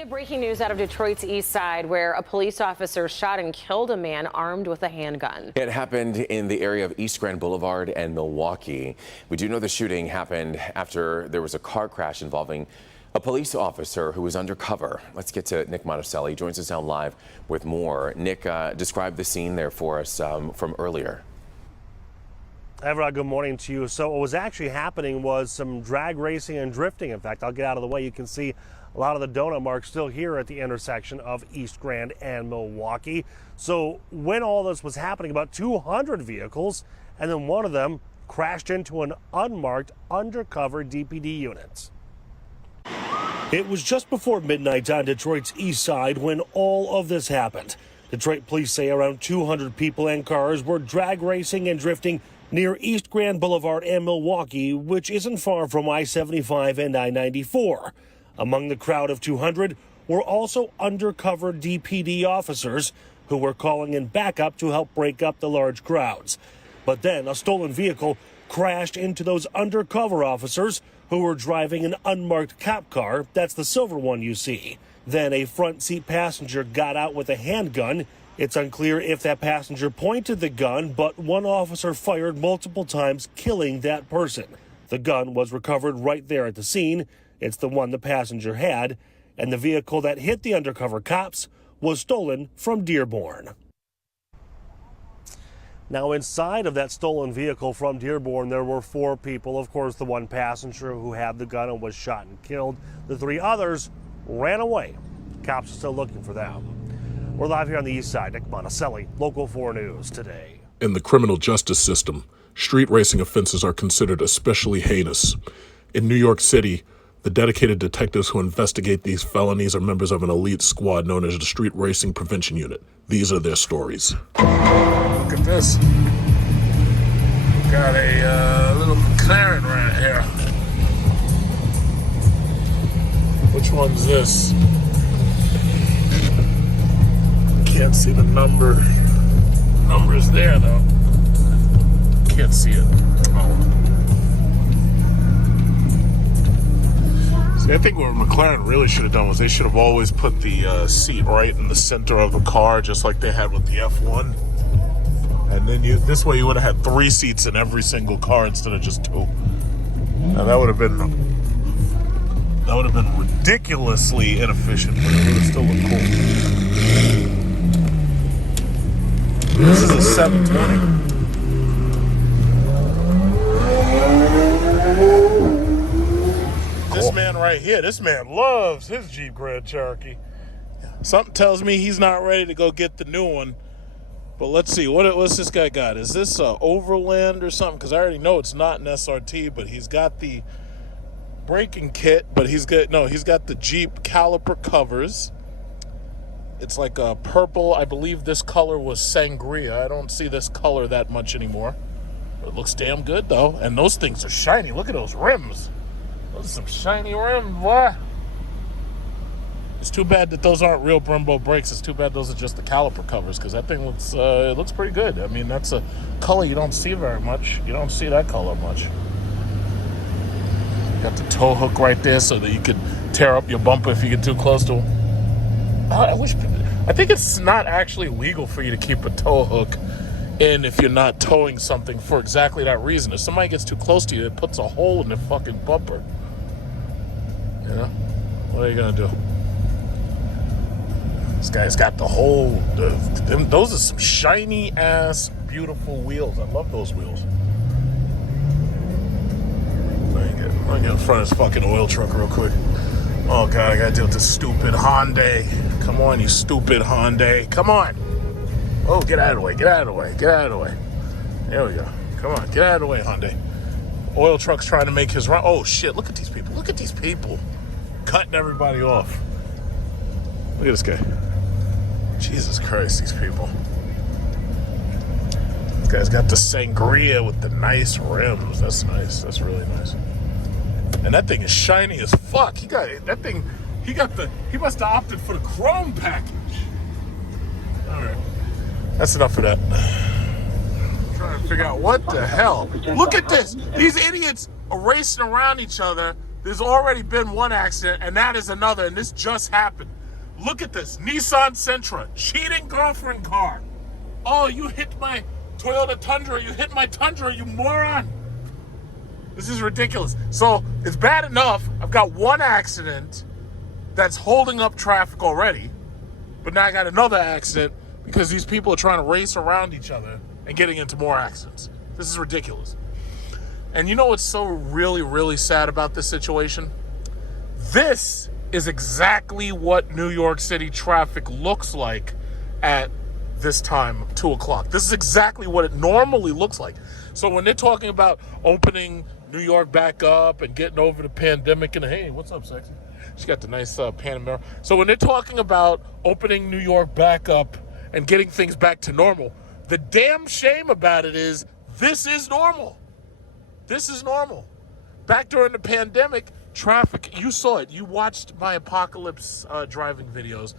We have breaking news out of Detroit's east side where a police officer shot and killed a man armed with a handgun. It happened in the area of East Grand Boulevard and Milwaukee. We do know the shooting happened after there was a car crash involving a police officer who was undercover. Let's get to Nick Monticelli. He joins us now live with more. Nick, describe the scene there for us from earlier. Everett, good morning to you. So what was actually happening was some drag racing and drifting. In fact, I'll get out of the way. You can see a lot of the donut marks still here at the intersection of East Grand and Milwaukee. So when all this was happening, about 200 vehicles, and then one of them crashed into an unmarked undercover DPD unit. It was just before midnight on Detroit's east side when all of this happened. Detroit police say around 200 people and cars were drag racing and drifting near East Grand Boulevard and Milwaukee, which isn't far from I-75 and I-94. Among the crowd of 200 were also undercover DPD officers who were calling in backup to help break up the large crowds. But then a stolen vehicle crashed into those undercover officers who were driving an unmarked cop car. That's the silver one you see. Then a front seat passenger got out with a handgun. It's unclear if that passenger pointed the gun, but one officer fired multiple times, killing that person. The gun was recovered right there at the scene. It's the one the passenger had, and the vehicle that hit the undercover cops was stolen from Dearborn. Now, inside of that stolen vehicle from Dearborn, there were 4 people. Of course, the one passenger who had the gun and was shot and killed. The 3 others ran away. Cops are still looking for them. We're live here on the east side. Nick Monticelli, Local 4 News today. In the criminal justice system, street racing offenses are considered especially heinous. In New York City, the dedicated detectives who investigate these felonies are members of an elite squad known as the Street Racing Prevention Unit. These are their stories. Look at this. Got a little McLaren right here. Which one's this? Can't see the number. The number's there though. Can't see it. Oh. See, I think what McLaren really should have done was they should have always put the seat right in the center of the car, just like they had with the F1. And then this way you would have had 3 seats in every single car instead of just 2. Now that would have been ridiculously inefficient, but it would have still looked cool. This is a 720. This man right here, this man loves his Jeep Grand Cherokee. Something tells me he's not ready to go get the new one. But let's see, what's this guy got? Is this a Overland or something? Because I already know it's not an SRT, but he's got the braking kit, but he's got the Jeep caliper covers. It's like a purple. I believe this color was sangria. I don't see this color that much anymore. It looks damn good though. And those things are shiny. Look at those rims. Those are some shiny rims, boy. It's too bad that those aren't real Brembo brakes. It's too bad those are just the caliper covers, because that thing looks pretty good. I mean, that's a color you don't see very much. You don't see that color much. Got the tow hook right there so that you could tear up your bumper if you get too close to it. I think it's not actually legal for you to keep a tow hook in if you're not towing something for exactly that reason. If somebody gets too close to you, it puts a hole in their fucking bumper. You know? What are you gonna do? This guy's got the whole... those are some shiny ass beautiful wheels. I love those wheels. Let me get in front of this fucking oil truck real quick. Oh god, I gotta deal with this stupid Hyundai. Come on, you stupid Hyundai. Come on. Oh, get out of the way, get out of the way, get out of the way. There we go. Come on, get out of the way, Hyundai. Oil truck's trying to make his run. Oh shit, look at these people. Look at these people. Cutting everybody off. Look at this guy. Jesus Christ, these people. This guy's got the sangria with the nice rims. That's nice. That's really nice. And that thing is shiny as fuck. He must have opted for the chrome package. All right. That's enough of that. I'm trying to figure out what the hell. Look at this. These idiots are racing around each other There's already been one accident, and that is another, and this just happened. Look at this. Nissan Sentra, cheating girlfriend car. Oh, you hit my Toyota Tundra. You hit my Tundra, you moron. This is ridiculous. So it's bad enough. I've got one accident that's holding up traffic already, but now I got another accident because these people are trying to race around each other and getting into more accidents. This is ridiculous. And you know what's so really, really sad about this situation? This is exactly what New York City traffic looks like at this time, 2 o'clock. This is exactly what it normally looks like. So when they're talking about opening New York back up and getting over the pandemic, and hey, what's up, sexy? She's got the nice Panamera. So when they're talking about opening New York back up and getting things back to normal, the damn shame about it is this is normal. This is normal. Back during the pandemic, traffic, you saw it. You watched my apocalypse driving videos.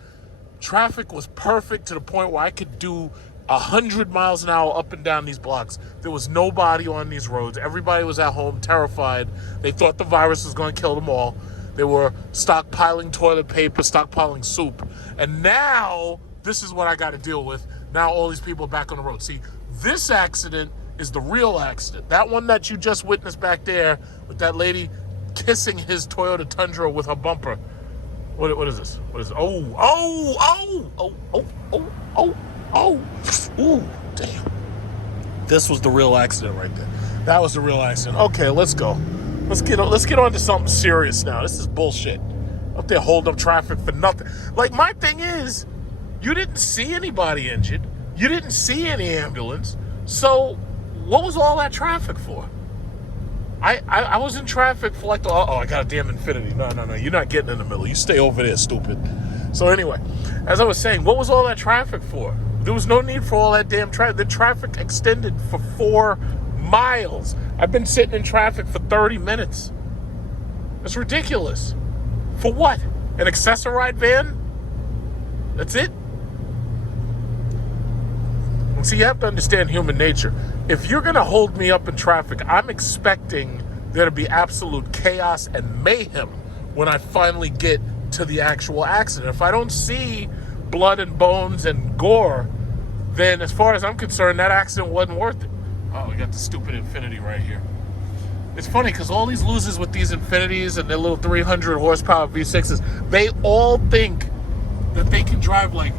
Traffic was perfect to the point where I could do 100 miles an hour up and down these blocks. There was nobody on these roads. Everybody was at home terrified. They thought the virus was going to kill them all. They were stockpiling toilet paper, stockpiling soup. And now, this is what I got to deal with. Now all these people are back on the road. See, this accident is the real accident. That one that you just witnessed back there with that lady kissing his Toyota Tundra with her bumper. What is this? What is it? Ooh, damn. This was the real accident right there. That was the real accident. Okay, let's go. Let's get on to something serious now. This is bullshit. Up there holding up traffic for nothing. Like, my thing is, you didn't see anybody injured. You didn't see any ambulance. So what was all that traffic for? I was in traffic for like I got a damn Infinity. No, you're not getting in the middle. You stay over there, stupid. So anyway, as I was saying, what was all that traffic for? There was no need for all that damn traffic. The traffic extended for 4 miles. I've been sitting in traffic for 30 minutes. It's ridiculous. For what? An accessoride van? That's it? See, you have to understand human nature. If you're going to hold me up in traffic, I'm expecting there to be absolute chaos and mayhem when I finally get to the actual accident. If I don't see blood and bones and gore, then as far as I'm concerned, that accident wasn't worth it. Oh, we got the stupid Infinity right here. It's funny because all these losers with these Infinities and their little 300 horsepower V6s, they all think that they can drive like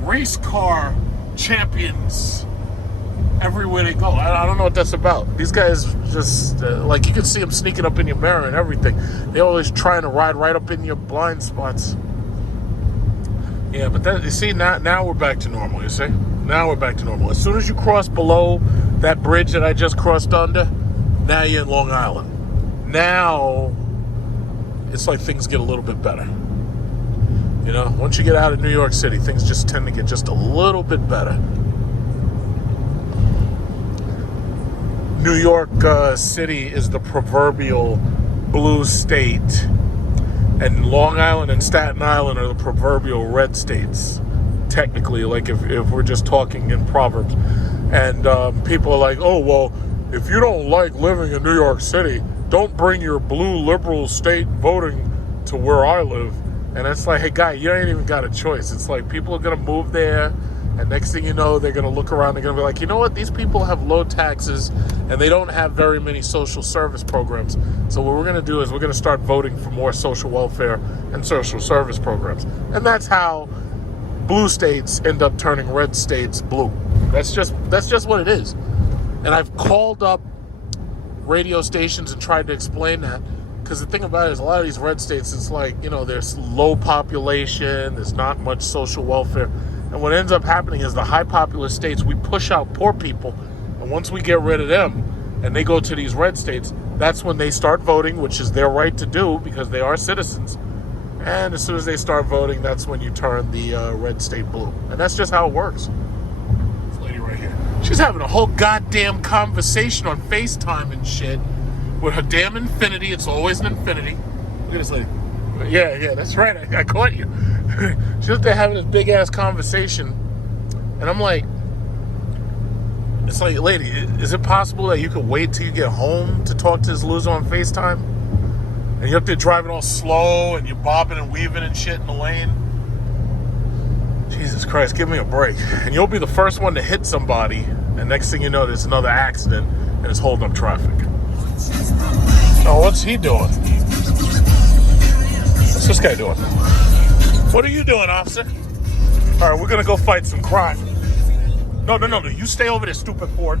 race car champions everywhere they go. I don't know what that's about. These guys just like, you can see them sneaking up in your mirror and everything. They're always trying to ride right up in your blind spots. Yeah, but that, you see, now we're back to normal. You see, now we're back to normal. As soon as you cross below that bridge that I just crossed under, now you're in Long Island. Now it's like things get a little bit better. You know, once you get out of New York City, things just tend to get just a little bit better. New York City is the proverbial blue state, and Long Island and Staten Island are the proverbial red states, technically, like if we're just talking in proverbs. And people are like, oh, well, if you don't like living in New York City, don't bring your blue liberal state voting to where I live. And it's like, hey, guy, you ain't even got a choice. It's like people are going to move there, and next thing you know, they're going to look around, they're going to be like, you know what, these people have low taxes, and they don't have very many social service programs. So what we're going to do is we're going to start voting for more social welfare and social service programs. And that's how blue states end up turning red states blue. That's just what it is. And I've called up radio stations and tried to explain that. Because the thing about it is, a lot of these red states, it's like, you know, there's low population, there's not much social welfare. And what ends up happening is the high populous states, we push out poor people. And once we get rid of them and they go to these red states, that's when they start voting, which is their right to do because they are citizens. And as soon as they start voting, that's when you turn the red state blue. And that's just how it works. This lady right here, she's having a whole goddamn conversation on FaceTime and shit with her damn Infinity. It's always an Infinity. Look at this lady. Yeah, that's right. I caught you. She's up there having this big ass conversation, and I'm like, it's like, lady, is it possible that you could wait till you get home to talk to this loser on FaceTime? And you're up there driving all slow and you're bobbing and weaving and shit in the lane. Jesus Christ, give me a break. And you'll be the first one to hit somebody, and next thing you know, there's another accident and it's holding up traffic. Oh, what's he doing? What's this guy doing? What are you doing, officer? All right, we're gonna go fight some crime. No, you stay over there, stupid Ford.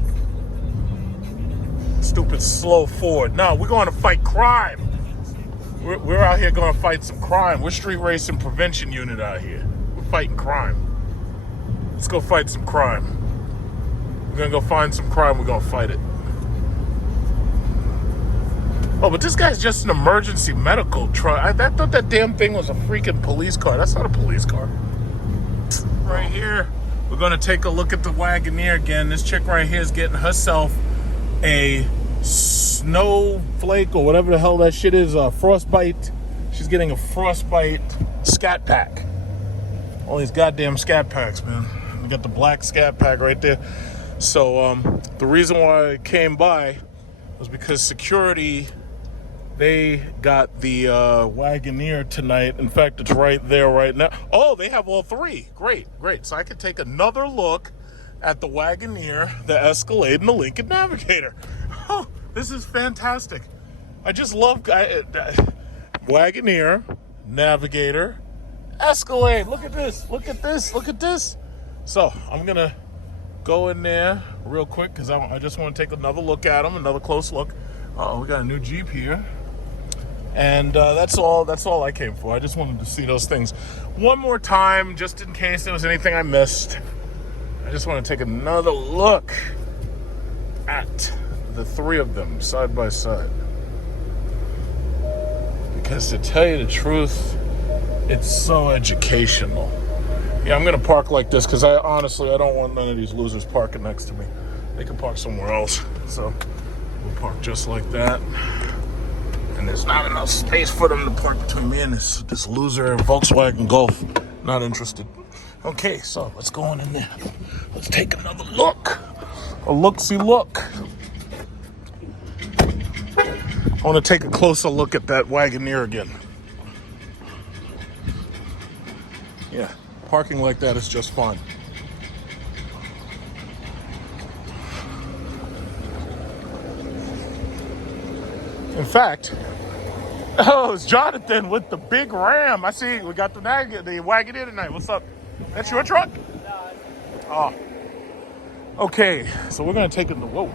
Stupid slow Ford. No, we're going to fight crime. We're out here going to fight some crime. We're street racing prevention unit out here. We're fighting crime. Let's go fight some crime. We're going to go find some crime. We're going to fight it. Oh, but this guy's just an emergency medical truck. I thought that damn thing was a freaking police car. That's not a police car. Right here, we're going to take a look at the Wagoneer again. This chick right here is getting herself a snowflake or whatever the hell that shit is, frostbite. She's getting a frostbite scat pack. All these goddamn scat packs, man. We got the black scat pack right there. So the reason why I came by was because security, they got the Wagoneer tonight. In fact, it's right there right now. Oh, they have all three. Great. So I could take another look at the Wagoneer, the Escalade, and the Lincoln Navigator. Oh, this is fantastic. I just love Wagoneer, Navigator, Escalade. Look at this. So I'm going to go in there real quick because I just want to take another look at them, another close look. Uh-oh, we got a new Jeep here. And that's all I came for. I just wanted to see those things one more time, just in case there was anything I missed. I just want to take another look at the three of them side by side. Because to tell you the truth, it's so educational. Yeah, I'm going to park like this because I don't want none of these losers parking next to me. They can park somewhere else. So we'll park just like that. And there's not enough space for them to park between me and this loser Volkswagen Golf. Not interested. Okay, so let's go on in there. Let's take another look. A look-see look. I want to take a closer look at that Wagoneer again. Yeah, parking like that is just fine. In fact, oh, it's Jonathan with the big Ram. I see we got the Wagoneer tonight. What's up? That's your truck? Oh. Okay, so we're going to take it to, whoa.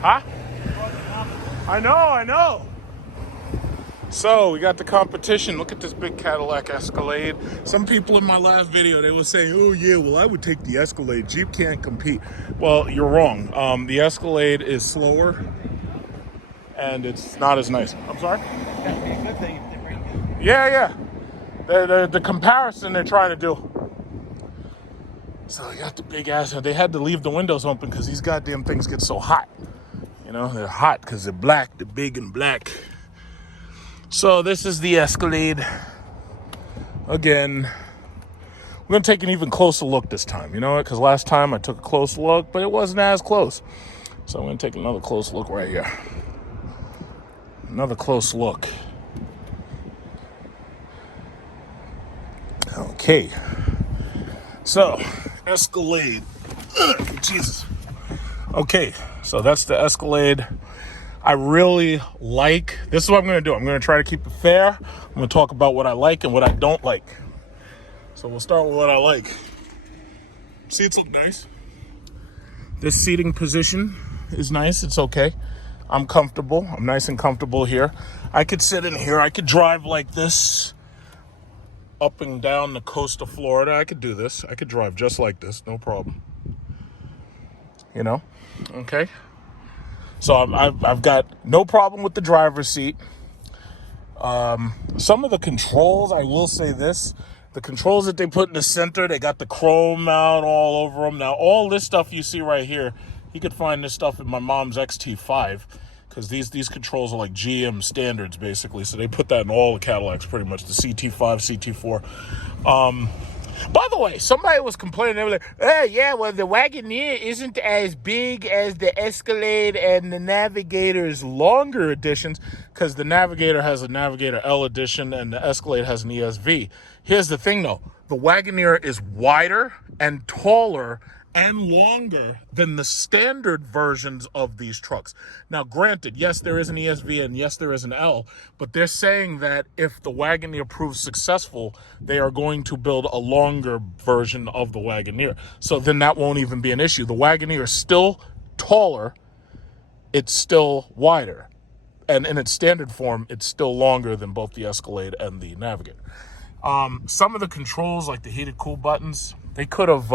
Huh? I know. So we got the competition. Look at this big Cadillac Escalade. Some people in my last video, they were saying, oh yeah, well I would take the Escalade. Jeep can't compete. Well, you're wrong. The Escalade is slower and it's not as nice. I'm sorry? That'd be a good thing if they bring it. Yeah. The comparison they're trying to do. So I got the big ass. They had to leave the windows open because these goddamn things get so hot. You know, they're hot because they're black. They're big and black. So this is the Escalade. Again, we're going to take an even closer look this time. You know what? Because last time I took a close look, but it wasn't as close. So I'm going to take another close look right here. Another close look. Okay. So, Escalade. Ugh, Jesus. Okay, so that's the Escalade. I really like, this is what I'm going to do. I'm going to try to keep it fair. I'm going to talk about what I like and what I don't like. So we'll start with what I like. Seats look nice. This seating position is nice. It's okay. I'm comfortable. I'm nice and comfortable here. I could sit in here. I could drive like this up and down the coast of Florida. I could do this. I could drive just like this. No problem. You know? Okay. So I've got no problem with the driver's seat. Some of the controls, I will say this. The controls that they put in the center, they got the chrome out all over them. Now, all this stuff you see right here, you could find this stuff in my mom's XT5 because these controls are like GM standards, basically. So they put that in all the Cadillacs, pretty much, the CT5, CT4. By the way, somebody was complaining. They were like, "Oh yeah, well the Wagoneer isn't as big as the Escalade and the Navigator's longer editions, because the Navigator has a Navigator L edition and the Escalade has an ESV." Here's the thing, though: the Wagoneer is wider and taller and longer than the standard versions of these trucks. Now, granted, yes, there is an ESV and yes, there is an L, but they're saying that if the Wagoneer proves successful, they are going to build a longer version of the Wagoneer. So then that won't even be an issue. The Wagoneer is still taller, it's still wider, and in its standard form, it's still longer than both the Escalade and the Navigator. Some of the controls, like the heated cool buttons, they could have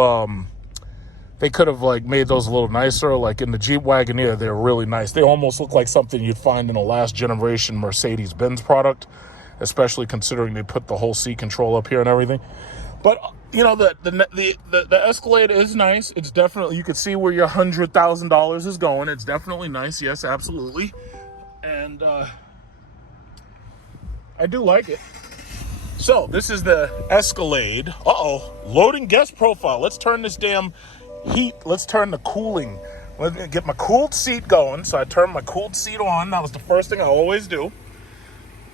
like made those a little nicer. Like in the Jeep Wagoneer, they're really nice. They almost look like something you'd find in a last generation Mercedes-Benz product, especially considering they put the whole seat control up here and everything. But you know, the Escalade is nice. It's definitely, you can see where your $100,000 is going. It's definitely nice. Yes, absolutely. And I do like it. So this is the Escalade. Loading guest profile. Let's turn this damn heat. Let's turn the cooling. Let me get my cooled seat going. So I turn my cooled seat on. That was the first thing I always do.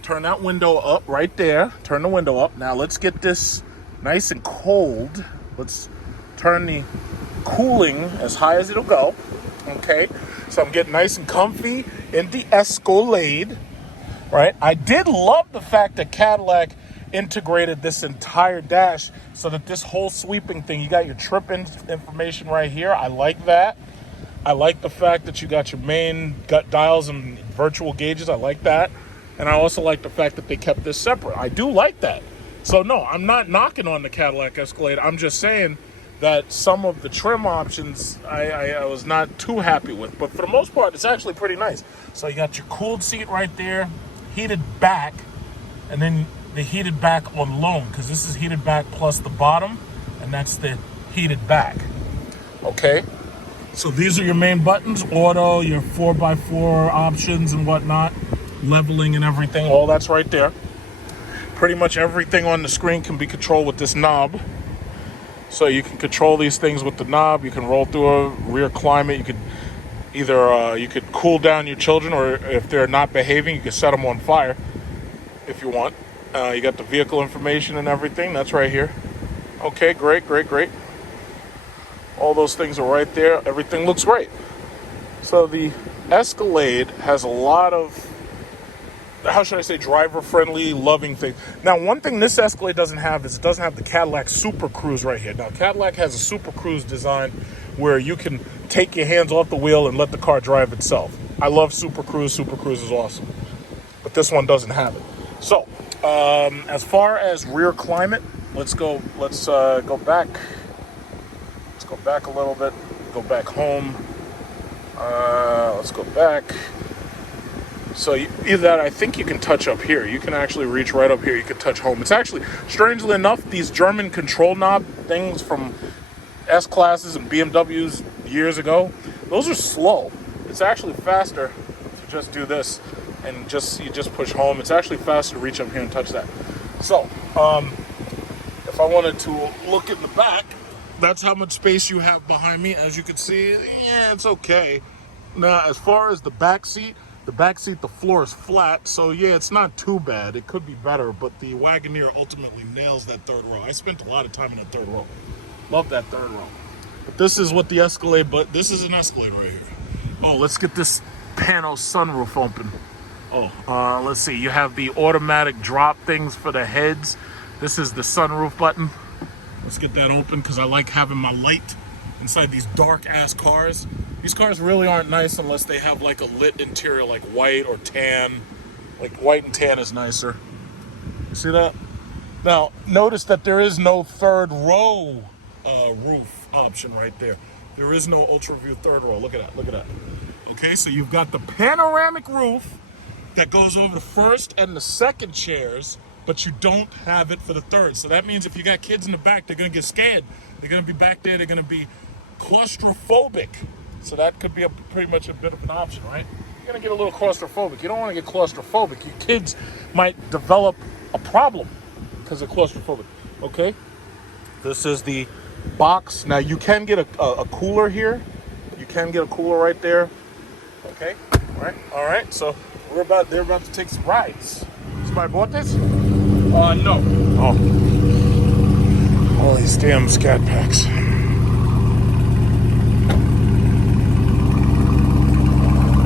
Turn that window up right there. Turn the window up. Now let's get this nice and cold. Let's turn the cooling as high as it'll go. Okay. So I'm getting nice and comfy in the Escalade. Right. I did love the fact that Cadillac integrated this entire dash so that this whole sweeping thing, you got your trip information right here. I like that. I like the fact that you got your main gut dials and virtual gauges. I like that. And I also like the fact that they kept this separate. I do like that. So no, I'm not knocking on the Cadillac Escalade. I'm just saying that some of the trim options I was not too happy with. But for the most part, it's actually pretty nice. So you got your cooled seat right there, heated back, and then the heated back on loan, because this is heated back plus the bottom, and that's the heated back. Okay, so these are your main buttons: auto, your 4x4 options and whatnot, leveling and everything. All that's right there. Pretty much everything on the screen can be controlled with this knob. So you can control these things with the knob. You can roll through a rear climate. You could either you could cool down your children, or if they're not behaving, you can set them on fire if you want. You got the vehicle information and everything. That's right here. Okay, great. All those things are right there. Everything looks great. So the Escalade has a lot of, how should I say, driver-friendly, loving things. Now, one thing this Escalade doesn't have is it doesn't have the Cadillac Super Cruise right here. Now, Cadillac has a Super Cruise design where you can take your hands off the wheel and let the car drive itself. I love Super Cruise. Super Cruise is awesome. But this one doesn't have it. So, as far as rear climate, let's go back. Let's go back a little bit. Go back home. Let's go back. So either that, I think you can touch up here. You can actually reach right up here. You can touch home. It's actually, strangely enough, these German control knob things from S-Classes and BMWs years ago, those are slow. It's actually faster to just do this and you just push home. It's actually faster to reach up here and touch that. So, if I wanted to look in the back, that's how much space you have behind me. As you can see, yeah, it's okay. Now, as far as the back seat, the floor is flat, so yeah, it's not too bad. It could be better, but the Wagoneer ultimately nails that third row. I spent a lot of time in the third row. Love that third row. But this is what the Escalade, but this is an Escalade right here. Oh, let's get this panel sunroof open. Oh, let's see. You have the automatic drop things for the heads. This is the sunroof button. Let's get that open because I like having my light inside these dark-ass cars. These cars really aren't nice unless they have like a lit interior, like white or tan. Like white and tan is nicer. You see that? Now, notice that there is no third row roof option right there. There is no Ultra View third row. Look at that. Look at that. Okay, so you've got the panoramic roof that goes over the first and the second chairs, but you don't have it for the third. So that means if you got kids in the back, they're going to get scared. They're going to be back there. They're going to be claustrophobic. So that could be pretty much a bit of an option, right? You're going to get a little claustrophobic. You don't want to get claustrophobic. Your kids might develop a problem because they're claustrophobic, okay? This is the box. Now you can get a cooler here. You can get a cooler right there. Okay, all right. So they're about to take some rides. Somebody bought this? No. Oh, all these damn scat packs.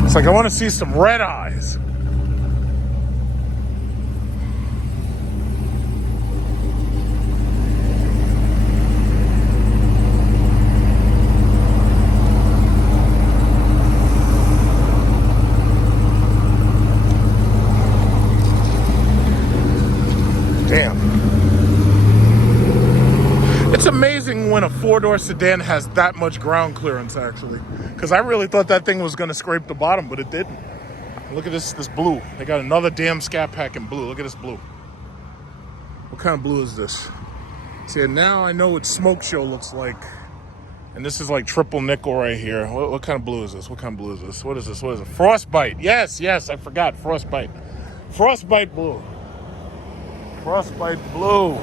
It's like I want to see some red eyes. Damn. It's amazing when a four-door sedan has that much ground clearance, actually. Because I really thought that thing was going to scrape the bottom, but it didn't. Look at this blue. They got another damn scat pack in blue. Look at this blue. What kind of blue is this? See, now I know what Smoke Show looks like. And this is like triple nickel right here. What kind of blue is this? What kind of blue is this? What is this? What is it? Frostbite. Yes, I forgot. Frostbite. Frostbite blue. Frostbite blue.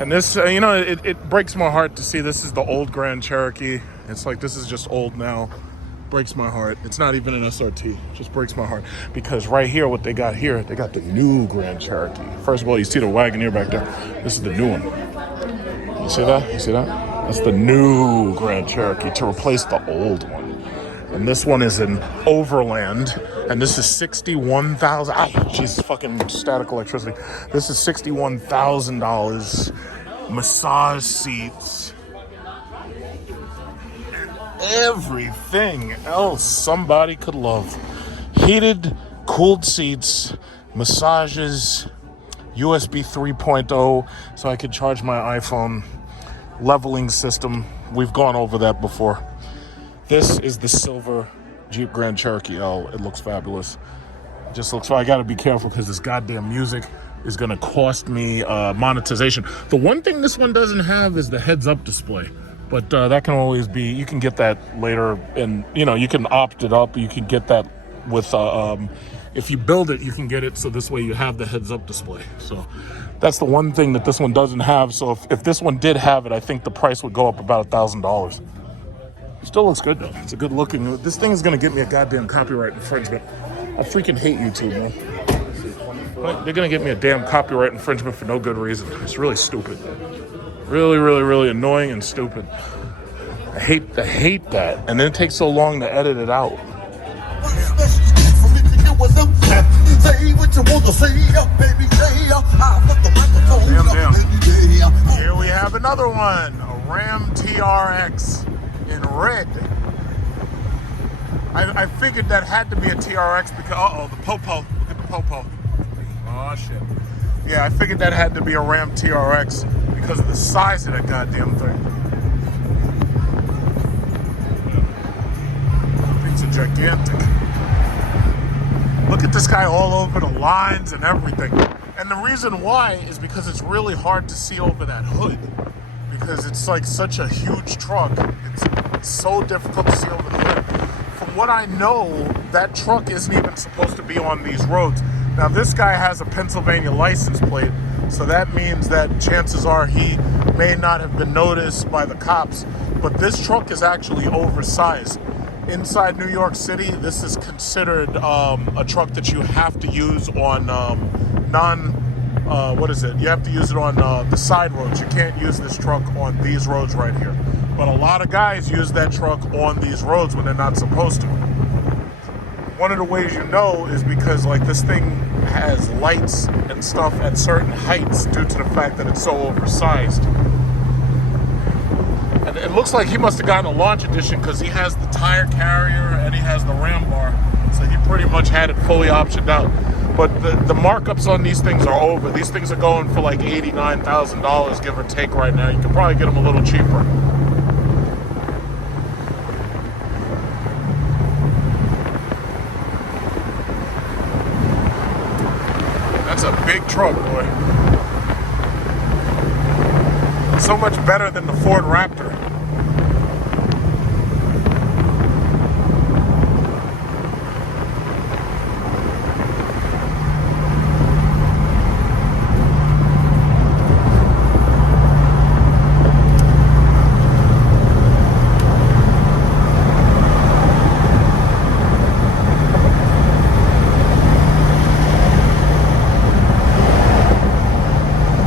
And this, it breaks my heart to see this is the old Grand Cherokee. It's like, this is just old now. Breaks my heart. It's not even an SRT. It just breaks my heart. Because right here, what they got here, they got the new Grand Cherokee. First of all, you see the Wagoneer back there. This is the new one. You see that? You see that? That's the new Grand Cherokee to replace the old one. And this one is an Overland, and this is $61,000. Ah, jeez, fucking static electricity. This is $61,000. Massage seats, and everything else somebody could love. Heated, cooled seats, massages, USB 3.0, so I could charge my iPhone. Leveling system. We've gone over that before. This is the silver Jeep Grand Cherokee L. It looks fabulous. It just looks. I got to be careful because this goddamn music is going to cost me monetization. The one thing this one doesn't have is the heads-up display, but that can always be. You can get that later, and you can opt it up. You can get that with if you build it, you can get it so this way you have the heads-up display. So that's the one thing that this one doesn't have. So if this one did have it, I think the price would go up about $1,000. Still looks good though. It's a good looking. This thing is gonna get me a goddamn copyright infringement. I freaking hate YouTube, man. They're gonna get me a damn copyright infringement for no good reason. It's really stupid. Really, really, really annoying and stupid. I hate that. And then it takes so long to edit it out. Damn. Here we have another one. A Ram TRX. In red. I figured that had to be a TRX because the popo. Look at the popo. Oh shit. Yeah, I figured that had to be a Ram TRX because of the size of that goddamn thing. Things are gigantic. Look at this guy all over the lines and everything. And the reason why is because it's really hard to see over that hood. Because it's like such a huge truck. It's so difficult to see over the hood. From what I know, that truck isn't even supposed to be on these roads. Now this guy has a Pennsylvania license plate, so that means that chances are he may not have been noticed by the cops. But this truck is actually oversized. Inside New York City, this is considered a truck that you have to use on you have to use it on the side roads. You can't use this truck on these roads right here. But a lot of guys use that truck on these roads when they're not supposed to. One of the ways you know is because like this thing has lights and stuff at certain heights due to the fact that it's so oversized. And it looks like he must have gotten a launch edition because he has the tire carrier and he has the ram bar. So he pretty much had it fully optioned out. But the markups on these things are over. These things are going for like $89,000, give or take right now. You can probably get them a little cheaper. That's a big truck, boy. So much better than the Ford Raptor.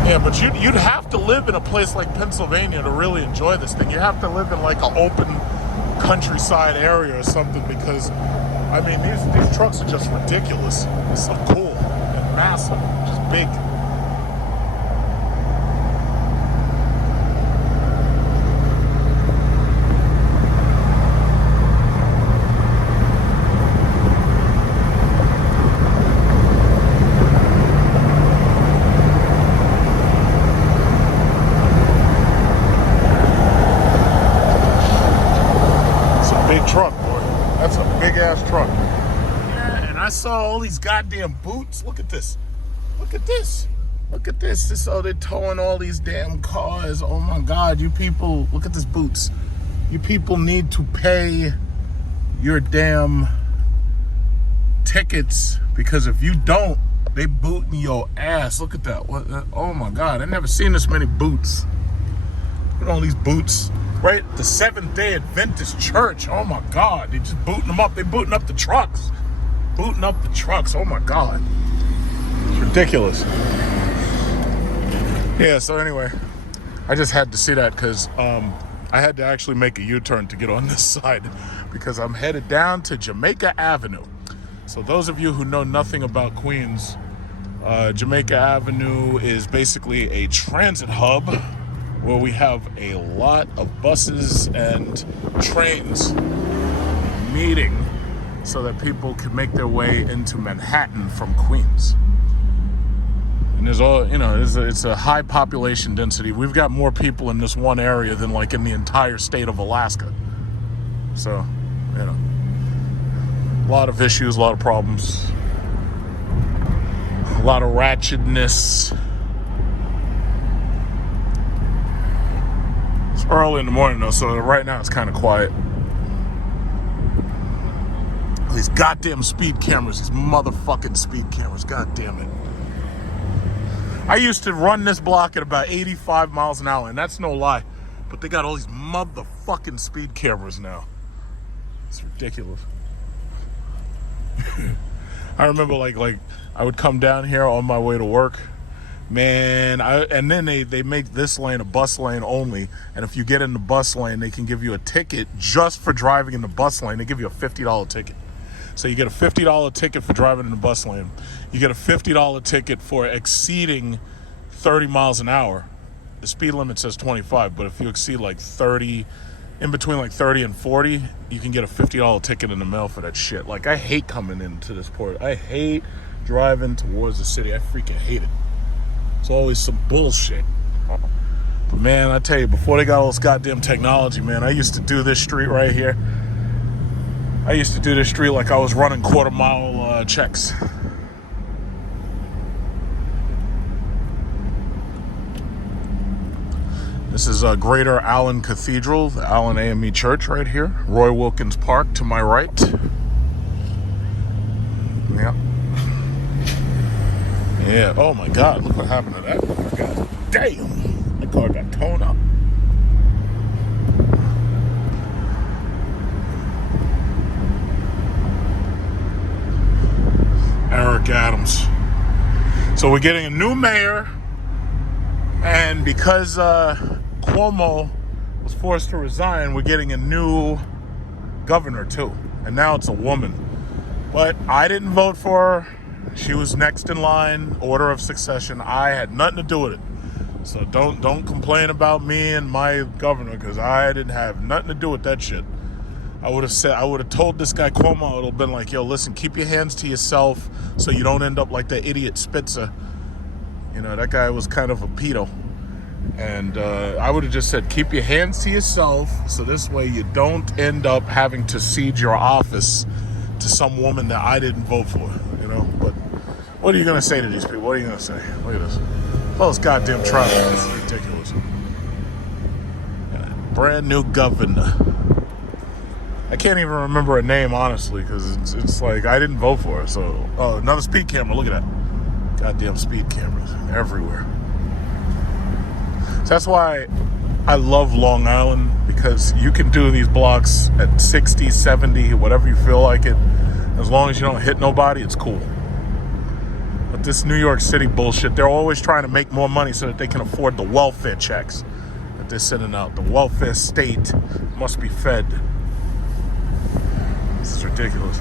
Yeah, but you'd have to live in a place like Pennsylvania to really enjoy this thing. You have to live in like an open countryside area or something, because I mean these trucks are just ridiculous. It's so cool and massive, just big. Truck, boy. That's a big ass truck. Yeah, and I saw all these goddamn boots. Look at this. Look at this. Look at this. They're towing all these damn cars. Oh my God, you people, look at this boots. You people need to pay your damn tickets, because if you don't, they booting your ass. Look at that. What? Oh my God, I've never seen this many boots. Look at all these boots. Right? The Seventh-day Adventist Church. Oh my God. They just booting them up. They booting up the trucks. Booting up the trucks. Oh my God. It's ridiculous. Yeah, so anyway, I just had to see that because I had to actually make a U-turn to get on this side, because I'm headed down to Jamaica Avenue. So those of you who know nothing about Queens, Jamaica Avenue is basically a transit hub where we have a lot of buses and trains meeting so that people can make their way into Manhattan from Queens. And there's all, you know, it's a high population density. We've got more people in this one area than like in the entire state of Alaska. So, you know, a lot of issues, a lot of problems, a lot of ratchetness. Early in the morning though, so right now it's kind of quiet. These goddamn speed cameras, these motherfucking speed cameras, god damn it. I used to run this block at about 85 miles an hour, and that's no lie, but they got all these motherfucking speed cameras now. It's ridiculous. I remember like I would come down here on my way to work. Man, and then they make this lane a bus lane only, and if you get in the bus lane, they can give you a ticket just for driving in the bus lane. They give you a $50 ticket. So you get a $50 ticket for driving in the bus lane. You get a $50 ticket for exceeding 30 miles an hour. The speed limit says 25, but if you exceed like 30, in between like 30 and 40, you can get a $50 ticket in the mail for that shit. Like, I hate coming into this port. I hate driving towards the city. I freaking hate it. It's always some bullshit. But man, I tell you, before they got all this goddamn technology, man, I used to do this street right here. I used to do this street like I was running quarter-mile checks. This is Greater Allen Cathedral, the Allen AME Church right here. Roy Wilkins Park to my right. Yeah. Yeah, oh my God, look what happened to that car. God damn, that car got torn up. Eric Adams. So we're getting a new mayor, and because Cuomo was forced to resign, we're getting a new governor too, and now it's a woman. But I didn't vote for her. She was next in line, order of succession. I had nothing to do with it. So don't complain about me and my governor, because I didn't have nothing to do with that shit. I would have told this guy Cuomo, it would have been like, yo, listen, keep your hands to yourself so you don't end up like that idiot Spitzer. You know, that guy was kind of a pedo. And I would have just said, keep your hands to yourself so this way you don't end up having to cede your office to some woman that I didn't vote for, you know. But what are you going to say to these people? What are you going to say? Look at this. All this goddamn traffic. It's ridiculous. Brand new governor. I can't even remember her name, honestly, because it's like I didn't vote for her. So, oh, another speed camera. Look at that. Goddamn speed cameras everywhere. So that's why I love Long Island, because you can do these blocks at 60, 70, whatever you feel like it. As long as you don't hit nobody, it's cool. But this New York City bullshit, they're always trying to make more money so that they can afford the welfare checks that they're sending out. The welfare state must be fed. This is ridiculous.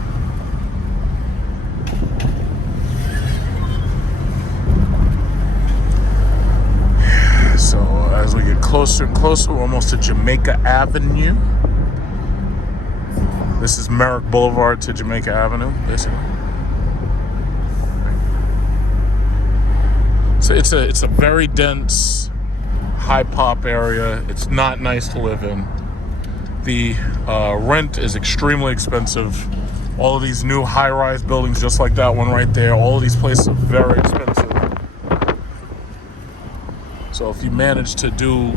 So as we get closer and closer, we're almost to Jamaica Avenue. This is Merrick Boulevard to Jamaica Avenue, basically. So it's a very dense, high pop area. It's not nice to live in. The rent is extremely expensive. All of these new high-rise buildings, just like that one right there, all of these places are very expensive. So if you manage to do,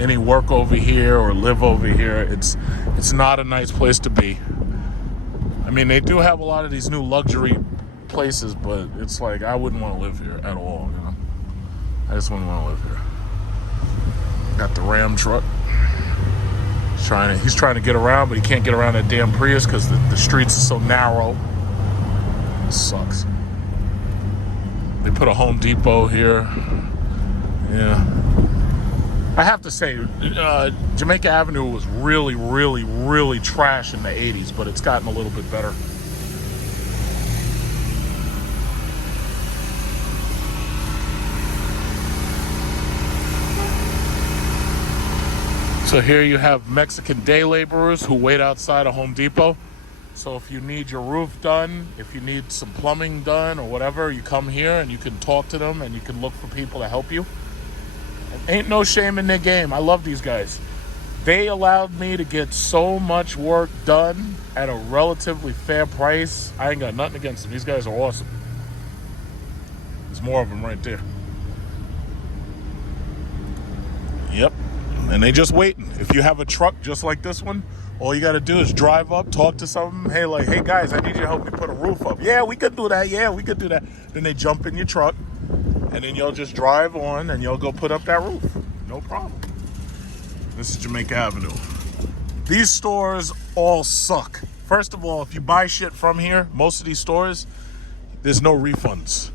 any work over here or live over here, it's not a nice place to be. I mean, they do have a lot of these new luxury places, but it's like I wouldn't want to live here at all. I just wouldn't want to live here. Got the Ram truck. He's trying to get around, but he can't get around that damn Prius because the streets are so narrow. It sucks. They put a Home Depot here. Yeah. I have to say, Jamaica Avenue was really, really, really trash in the 80s, but it's gotten a little bit better. So here you have Mexican day laborers who wait outside a Home Depot. So if you need your roof done, if you need some plumbing done or whatever, you come here and you can talk to them and you can look for people to help you. Ain't no shame in their game. I love these guys. They allowed me to get so much work done at a relatively fair price. I ain't got nothing against them. These guys are awesome. There's more of them right there. Yep. And they just waiting. If you have a truck just like this one, all you got to do is drive up, talk to some of them. Hey guys, I need you to help me put a roof up. Yeah, we could do that. Yeah, we could do that. Then they jump in your truck. And then you'll just drive on and you'll go put up that roof. No problem. This is Jamaica Avenue. These stores all suck. First of all, if you buy shit from here, most of these stores, there's no refunds.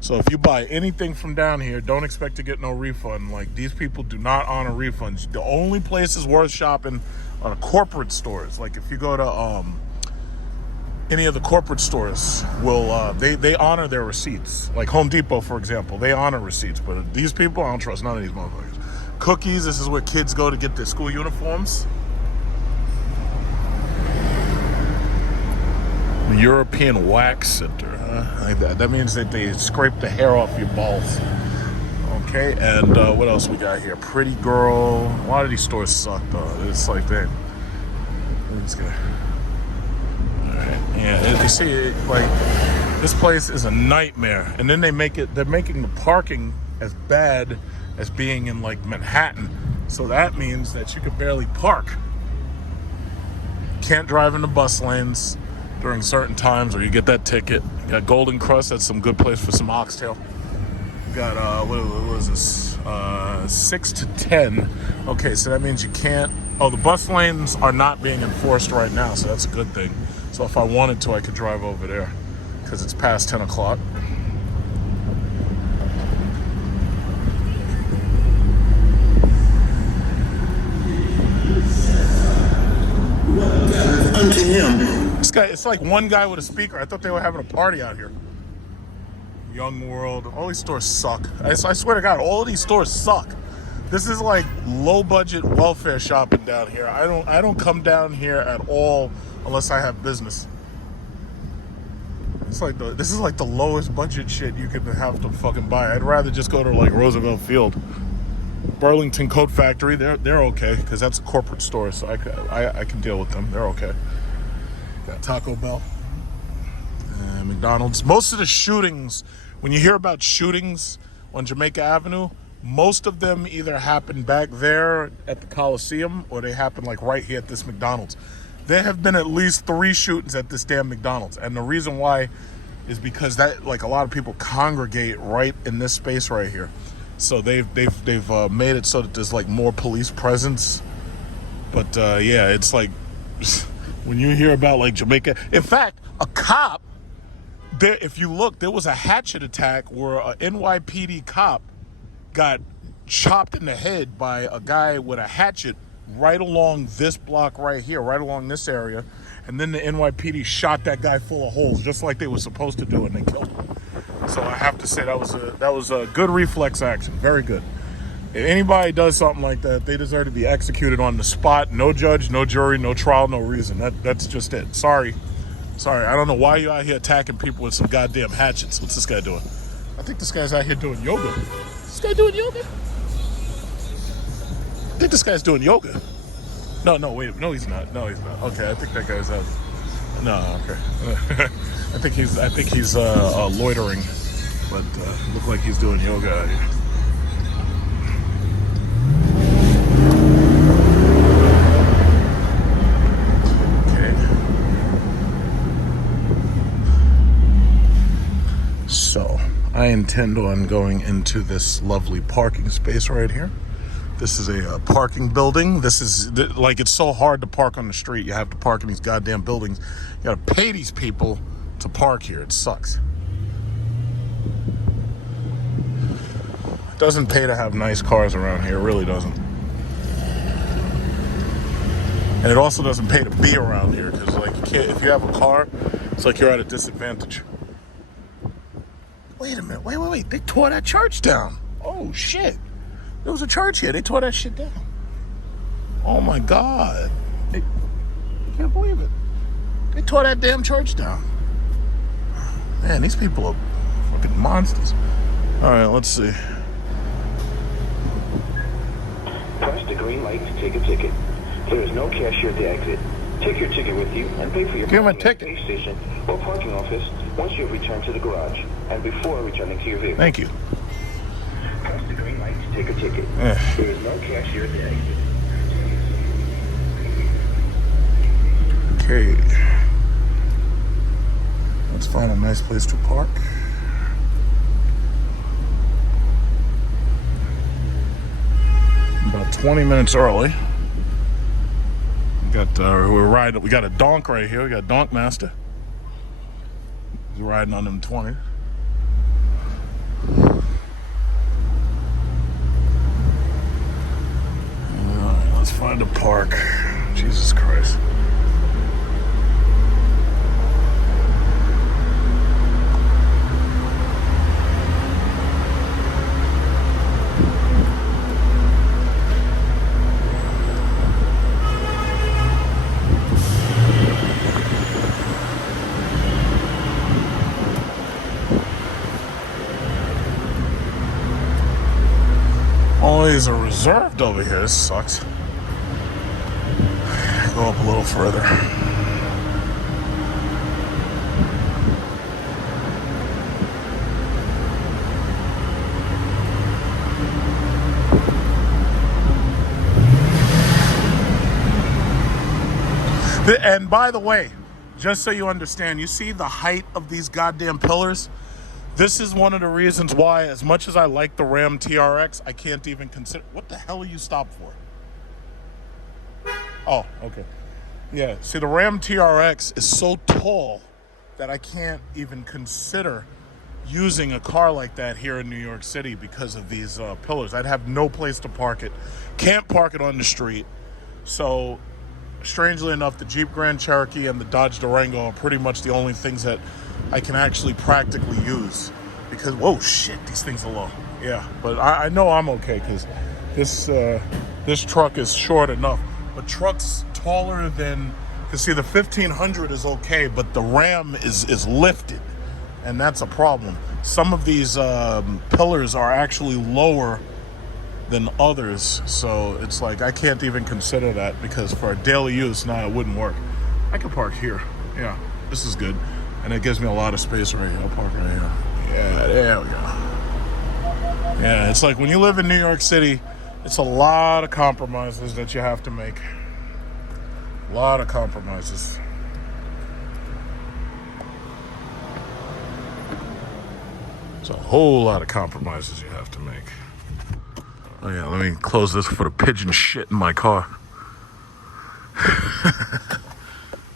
So if you buy anything from down here, don't expect to get no refund. Like, these people do not honor refunds. The only places worth shopping are the corporate stores. Like if you go to any of the corporate stores will they honor their receipts. Like Home Depot, for example, they honor receipts. But these people, I don't trust none of these motherfuckers. Cookies, this is where kids go to get their school uniforms. The European Wax Center, huh? Like that means that they scrape the hair off your balls. Okay, and what else we got here? Pretty Girl. A lot of these stores suck though. It's like that. Let's go. Yeah, you see, like, this place is a nightmare. And then they're making the parking as bad as being in, like, Manhattan. So that means that you could barely park. Can't drive in the bus lanes during certain times or you get that ticket. You got Golden Crust, that's some good place for some oxtail. You got, what was this? 6 to 10. Okay, so that means you can't. Oh, the bus lanes are not being enforced right now, so that's a good thing. So if I wanted to, I could drive over there because it's past 10 o'clock. Unto him. This guy, it's like one guy with a speaker. I thought they were having a party out here. Young World. All these stores suck. I swear to God, all of these stores suck. This is like low budget welfare shopping down here. I don't come down here at all unless I have business. It's like this is like the lowest budget shit you could have to fucking buy. I'd rather just go to like Roosevelt Field. Burlington Coat Factory, they're okay because that's a corporate store, so I can deal with them. They're okay. Got Taco Bell, McDonald's. Most of the shootings, when you hear about shootings on Jamaica Avenue, most of them either happen back there at the Coliseum or they happen like right here at this McDonald's. There have been at least 3 shootings at this damn McDonald's, and the reason why is because that, like, a lot of people congregate right in this space right here. So they've made it so that there's like more police presence. But yeah, it's like when you hear about like Jamaica. In fact, a cop there, if you look, there was a hatchet attack where an NYPD cop got chopped in the head by a guy with a hatchet right along this block right here, right along this area. And then the NYPD shot that guy full of holes, just like they were supposed to do, and they killed him. So I have to say that was a good reflex action, very good. If anybody does something like that, they deserve to be executed on the spot. No judge, no jury, no trial, no reason. That's just it. Sorry. I don't know why you're out here attacking people with some goddamn hatchets. What's this guy doing? I think this guy's out here doing yoga. Is this guy doing yoga? I think this guy's doing yoga. No, wait. No, he's not. Okay, I think that guy's out. No, okay. I think he's loitering, but look like he's doing yoga out here. So, I intend on going into this lovely parking space right here. This is a parking building. This is, like, it's so hard to park on the street. You have to park in these goddamn buildings. You gotta pay these people to park here. It sucks. It doesn't pay to have nice cars around here. It really doesn't. And it also doesn't pay to be around here, because, like, you can't, if you have a car, it's like you're at a disadvantage. Wait a minute, wait. They tore that church down. Oh, shit. There was a church here. They tore that shit down. Oh, my God. I can't believe it. They tore that damn church down. Man, these people are fucking monsters. All right, let's see. Press the green light to take a ticket. There is no cashier at the exit. Take your ticket with you and pay for your Give him a parking at the ticket. pay station or parking office once you have returned to the garage and before returning to your vehicle. Thank you. Press the green light to take a ticket. Eh. There is no cashier at the exit. Okay. Let's find a nice place to park. About 20 minutes early. We got a donk right here. We got Donk Master. He's riding on them 20. Alright, let's find a park. Jesus Christ. All these are reserved over here. This sucks. Go up a little further. And by the way, just so you understand, you see the height of these goddamn pillars? This is one of the reasons why, as much as I like the Ram TRX, I can't even consider... What the hell are you stopped for? Oh, okay. Yeah, see, the Ram TRX is so tall that I can't even consider using a car like that here in New York City because of these pillars. I'd have no place to park it. Can't park it on the street. So, strangely enough, the Jeep Grand Cherokee and the Dodge Durango are pretty much the only things that I can actually practically use, because whoa shit, these things are low. Yeah, but I know I'm okay because this truck is short enough. But trucks taller than, you see, the 1500 is okay, but the Ram is lifted, and that's a problem. Some of these pillars are actually lower than others, so it's like I can't even consider that, because for daily use, it wouldn't work. I can park here. Yeah, this is good. And it gives me a lot of space right here. I'll park right here. Yeah, there we go. Yeah, it's like when you live in New York City, it's a lot of compromises that you have to make. A lot of compromises. It's a whole lot of compromises you have to make. Oh yeah, let me close this for the pigeon shit in my car.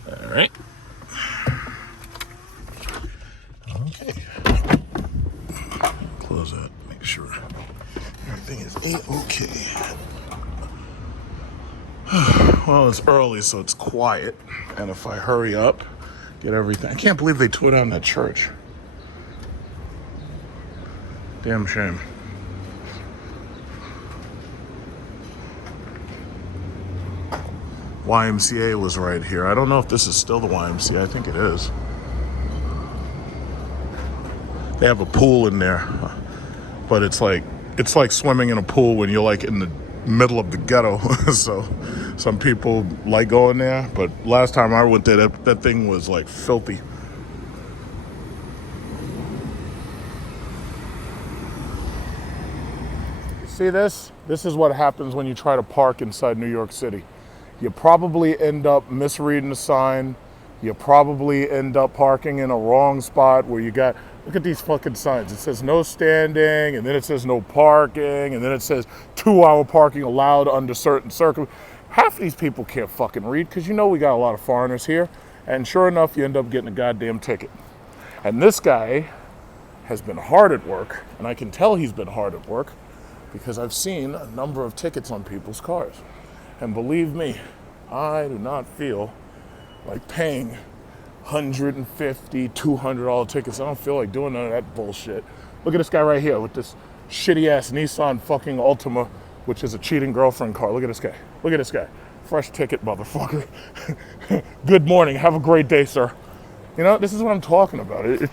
All right. everything is A-okay. Well, it's early, so it's quiet. And if I hurry up, get everything. I can't believe they tore down that church. Damn shame. YMCA was right here. I don't know if this is still the YMCA. I think it is. They have a pool in there, but it's like swimming in a pool when you're like in the middle of the ghetto. So some people like going there, but last time I went there, that thing was like filthy. See this? This is what happens when you try to park inside New York City. You probably end up misreading the sign. You probably end up parking in a wrong spot where you got, look at these fucking signs. It says no standing, and then it says no parking, and then it says 2-hour parking allowed under certain circumstances. Half of these people can't fucking read, because you know we got a lot of foreigners here, and sure enough, you end up getting a goddamn ticket. And this guy has been hard at work, and I can tell he's been hard at work, because I've seen a number of tickets on people's cars. And believe me, I do not feel like paying $150, $200 tickets. I don't feel like doing none of that bullshit. Look at this guy right here with this shitty ass Nissan fucking Altima, which is a cheating girlfriend car. Look at this guy. Look at this guy. Fresh ticket, motherfucker. Good morning. Have a great day, sir. You know, this is what I'm talking about. It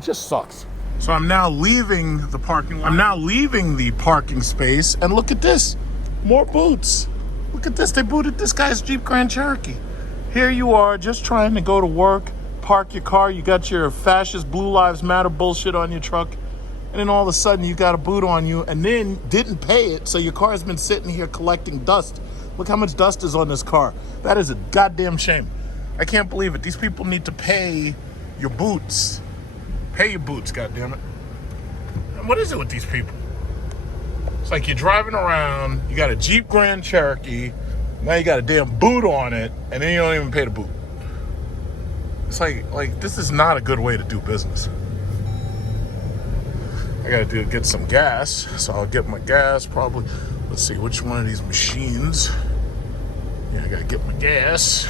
just sucks. So I'm now leaving the parking lot. I'm now leaving the parking space, and look at this. More boots. Look at this. They booted this guy's Jeep Grand Cherokee. Here you are, just trying to go to work, park your car. You got your fascist Blue Lives Matter bullshit on your truck, and then all of a sudden you got a boot on you, and then didn't pay it, so your car's been sitting here collecting dust. Look how much dust is on this car. That is a goddamn shame. I can't believe it. These people need to pay your boots. Pay your boots, goddammit. And what is it with these people? It's like you're driving around, you got a Jeep Grand Cherokee, now you got a damn boot on it, and then you don't even pay the boot. It's like this is not a good way to do business. I gotta get some gas, so I'll get my gas probably. Let's see, which one of these machines? Yeah, I gotta get my gas.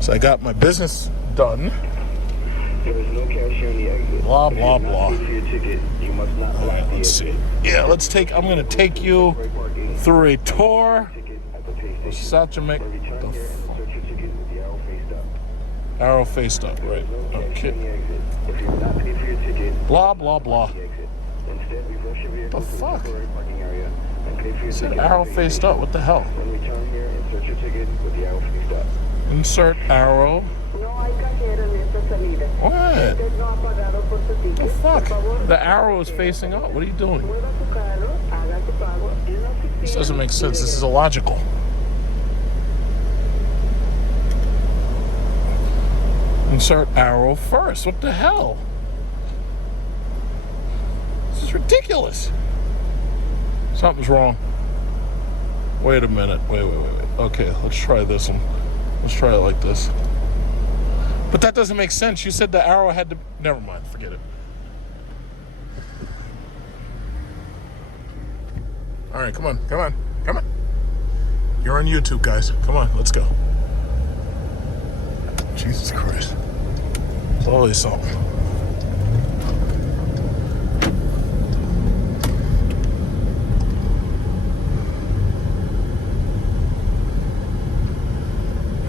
So I got my business done. There is no cashier on the exit. Blah, blah, blah. If you not pay for your ticket, you must not All right, let's see. Yeah, I'm gonna take you through a tour of South Jamaica. The arrow faced up, right? Okay. If you not pay for your ticket, Blah, blah, blah. instead reverse your vehicle The to the fuck? temporary parking area and pay for your It said ticket. arrow faced up. What the hell? Then return here and insert your ticket with the arrow faced up. Insert arrow. No hay cajero en esta salida. What? Usted no ha pagado por su The ticket. fuck? Por favor, The arrow is facing up. What are you doing? mueva su carro, haga su pago en la oficina. This doesn't make sense. This is illogical. Insert arrow first. What the hell? This is ridiculous. Something's wrong. Wait a minute. Wait. Okay, let's try this one. Let's try it like this. But that doesn't make sense. You said the arrow had to... Never mind. Forget it. All right, come on. You're on YouTube, guys. Come on, let's go. Jesus Christ. It's always something.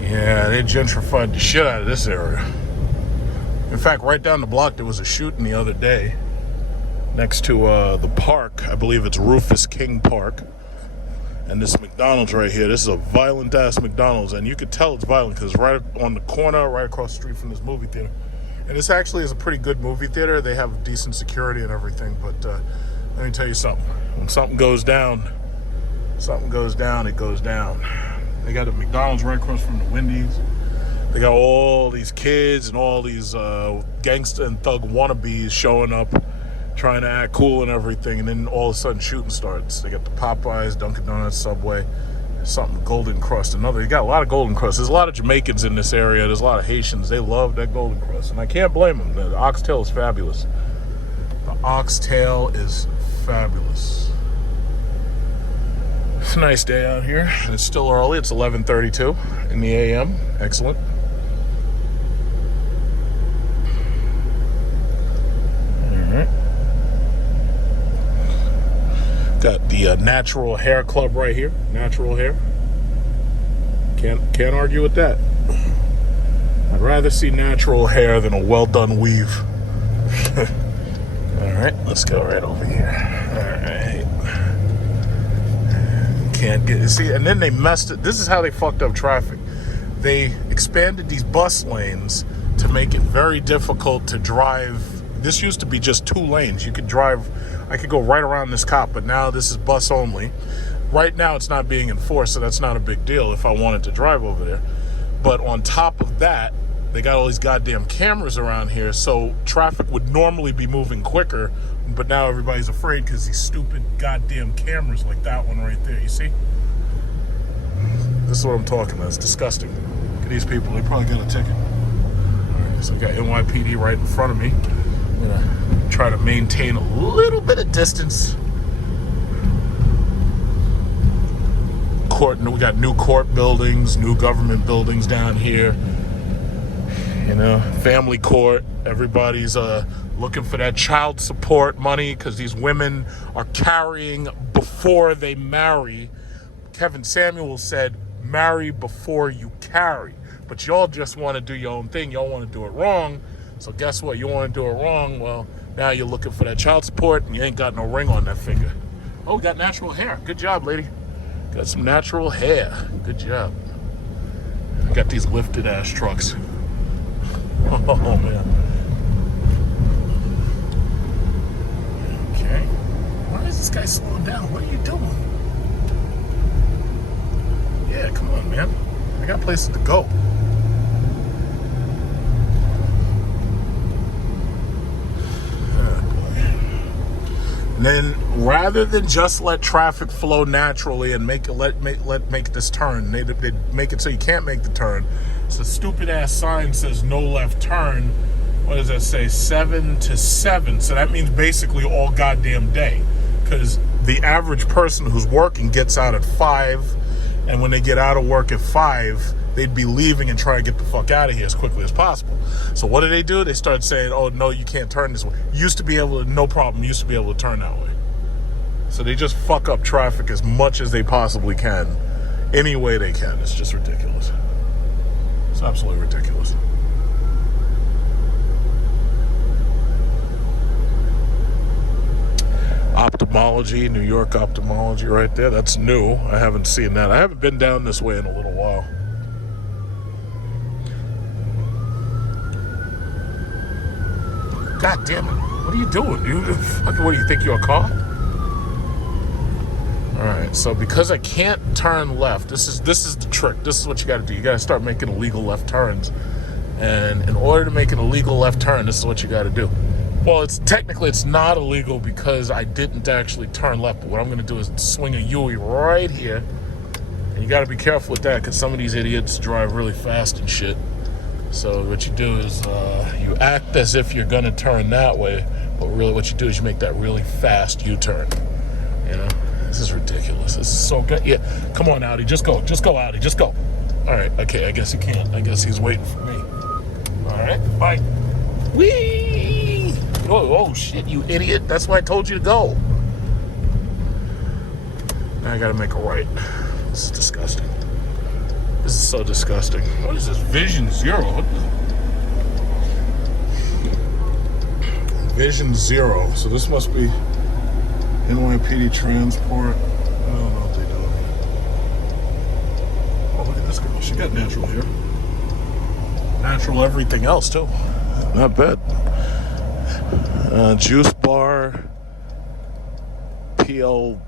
Yeah, they gentrified the shit out of this area. In fact, right down the block, there was a shooting the other day next to the park. I believe it's Rufus King Park. And this McDonald's right here, this is a violent ass McDonald's, and you could tell it's violent because it's right on the corner, right across the street from this movie theater. And this actually is a pretty good movie theater. They have decent security and everything, but let me tell you something. When something goes down, it goes down. They got a McDonald's right across from the Wendy's. They got all these kids and all these gangster and thug wannabes showing up, trying to act cool and everything, and then all of a sudden shooting starts. They got the Popeyes, Dunkin' Donuts, Subway, something Golden Crust, another. You got a lot of Golden Crust. There's a lot of Jamaicans in this area. There's a lot of Haitians. They love that Golden Crust, and I can't blame them. The oxtail is fabulous. The oxtail is Fabulous. It's a nice day out here, and it's still early. It's 11:32 in the a.m. Excellent. All right. Got the Natural Hair Club right here. Natural hair. Can't argue with that. I'd rather see natural hair than a well-done weave. All right, let's go right over here. All right. Can't get, see, and then they messed it. This is how they fucked up traffic. They expanded these bus lanes to make it very difficult to drive. This used to be just 2 lanes. You could drive, I could go right around this cop, but now this is bus only. Right now it's not being enforced, so that's not a big deal if I wanted to drive over there. But on top of that, they got all these goddamn cameras around here, so traffic would normally be moving quicker, but now everybody's afraid because these stupid goddamn cameras like that one right there, you see? This is what I'm talking about. It's disgusting. Look at these people. They probably got a ticket. All right, so I got NYPD right in front of me. I'm going to try to maintain a little bit of distance. Court, we got new court buildings, new government buildings down here. You know, family court. Everybody's looking for that child support money because these women are carrying before they marry. Kevin Samuel said, marry before you carry. But y'all just want to do your own thing. Y'all want to do it wrong. So guess what? You want to do it wrong. Well, now you're looking for that child support and you ain't got no ring on that finger. Oh, we got natural hair. Good job, lady. Got some natural hair. Good job. I got these lifted ass trucks. Oh, man. Okay. Why is this guy slowing down? What are you doing? Yeah, come on, man. I got places to go. And then, rather than just let traffic flow naturally and make this turn, they make it so you can't make the turn. So stupid ass sign says no left turn. What does that say? 7 to 7. So that means basically all goddamn day, because the average person who's working gets out at 5, and when they get out of work at 5, they'd be leaving and trying to get the fuck out of here as quickly as possible. So what do? They start saying, oh, no, you can't turn this way. Used to be able to, no problem, used to be able to turn that way. So they just fuck up traffic as much as they possibly can, any way they can. It's just ridiculous. It's absolutely ridiculous. Ophthalmology, New York Ophthalmology right there. That's new. I haven't seen that. I haven't been down this way in a little while. God damn it. What are you doing? What do you think, you're a car? Alright, so because I can't turn left, this is the trick. This is what you gotta do. You gotta start making illegal left turns. And in order to make an illegal left turn, this is what you gotta do. Well, technically it's not illegal because I didn't actually turn left. But what I'm gonna do is swing a U-ey right here. And you gotta be careful with that because some of these idiots drive really fast and shit. So what you do is you act as if you're gonna turn that way, but really what you do is you make that really fast U-turn. You know, this is ridiculous. This is so good. Yeah, come on, Audi, just go, Audi, just go. All right, okay, I guess he can't. I guess he's waiting for me. All right, bye. Whee! Oh shit, you idiot! That's why I told you to go. Now I gotta make a right. This is disgusting. This is so disgusting. What is this? Vision Zero? What the... Vision Zero. So this must be NYPD transport. I don't know what they do. Oh, look at this girl. She got natural hair. Natural everything else, too. Not bad. Juice bar. PL...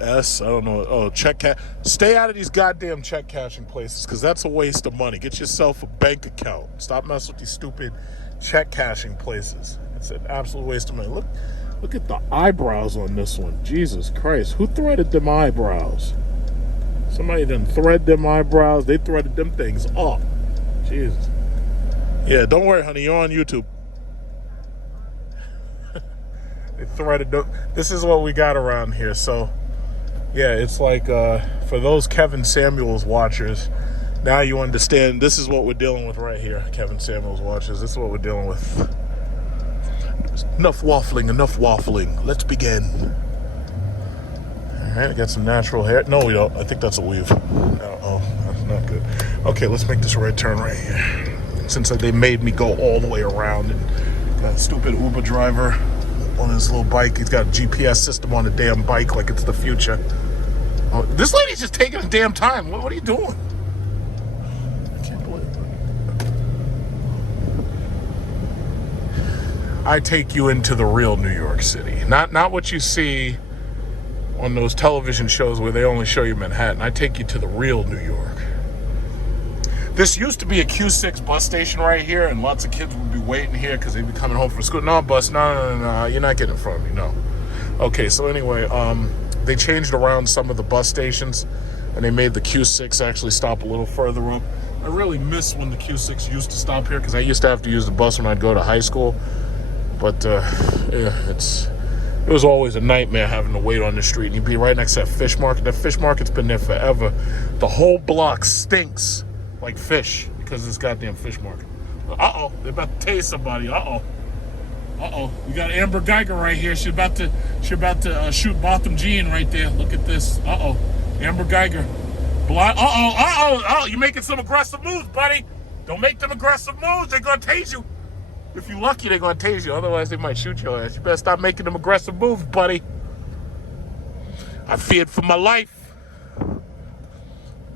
I don't know. Oh, check cash. Stay out of these goddamn check cashing places because that's a waste of money. Get yourself a bank account. Stop messing with these stupid check cashing places. It's an absolute waste of money. Look at the eyebrows on this one. Jesus Christ. Who threaded them eyebrows? Somebody done thread them eyebrows. They threaded them things up. Jesus. Yeah, don't worry, honey. You're on YouTube. They threaded. This is what we got around here. So, yeah, it's like for those Kevin Samuels watchers, now you understand. This is what we're dealing with right here, Kevin Samuels watchers. This is what we're dealing with. Enough waffling. Let's begin. All right, I got some natural hair. No, we don't. I think that's a weave. Oh, that's not good. Okay, let's make this right turn right here. Since they made me go all the way around, and that stupid Uber driver on his little bike, he's got a GPS system on the damn bike like it's the future. Oh, this lady's just taking a damn time. What are you doing? I can't believe it. I take you into the real New York City. Not what you see on those television shows where they only show you Manhattan. I take you to the real New York. This used to be a Q6 bus station right here, and lots of kids would be waiting here because they'd be coming home from school. No, bus, no, you're not getting in front of me, no. Okay, so anyway, they changed around some of the bus stations, and they made the Q6 actually stop a little further up. I really miss when the Q6 used to stop here because I used to have to use the bus when I'd go to high school. But, yeah, it was always a nightmare having to wait on the street. And you'd be right next to that fish market. That fish market's been there forever. The whole block stinks like fish because of this goddamn fish market. Uh-oh, they're about to tase somebody. Uh-oh. We got Amber Geiger right here. She's about to shoot Botham Jean right there. Look at this. Uh-oh. Amber Geiger. Uh-oh. You're making some aggressive moves, buddy. Don't make them aggressive moves. They're going to tase you. If you're lucky, they're going to tase you. Otherwise, they might shoot your ass. You better stop making them aggressive moves, buddy. I feared for my life.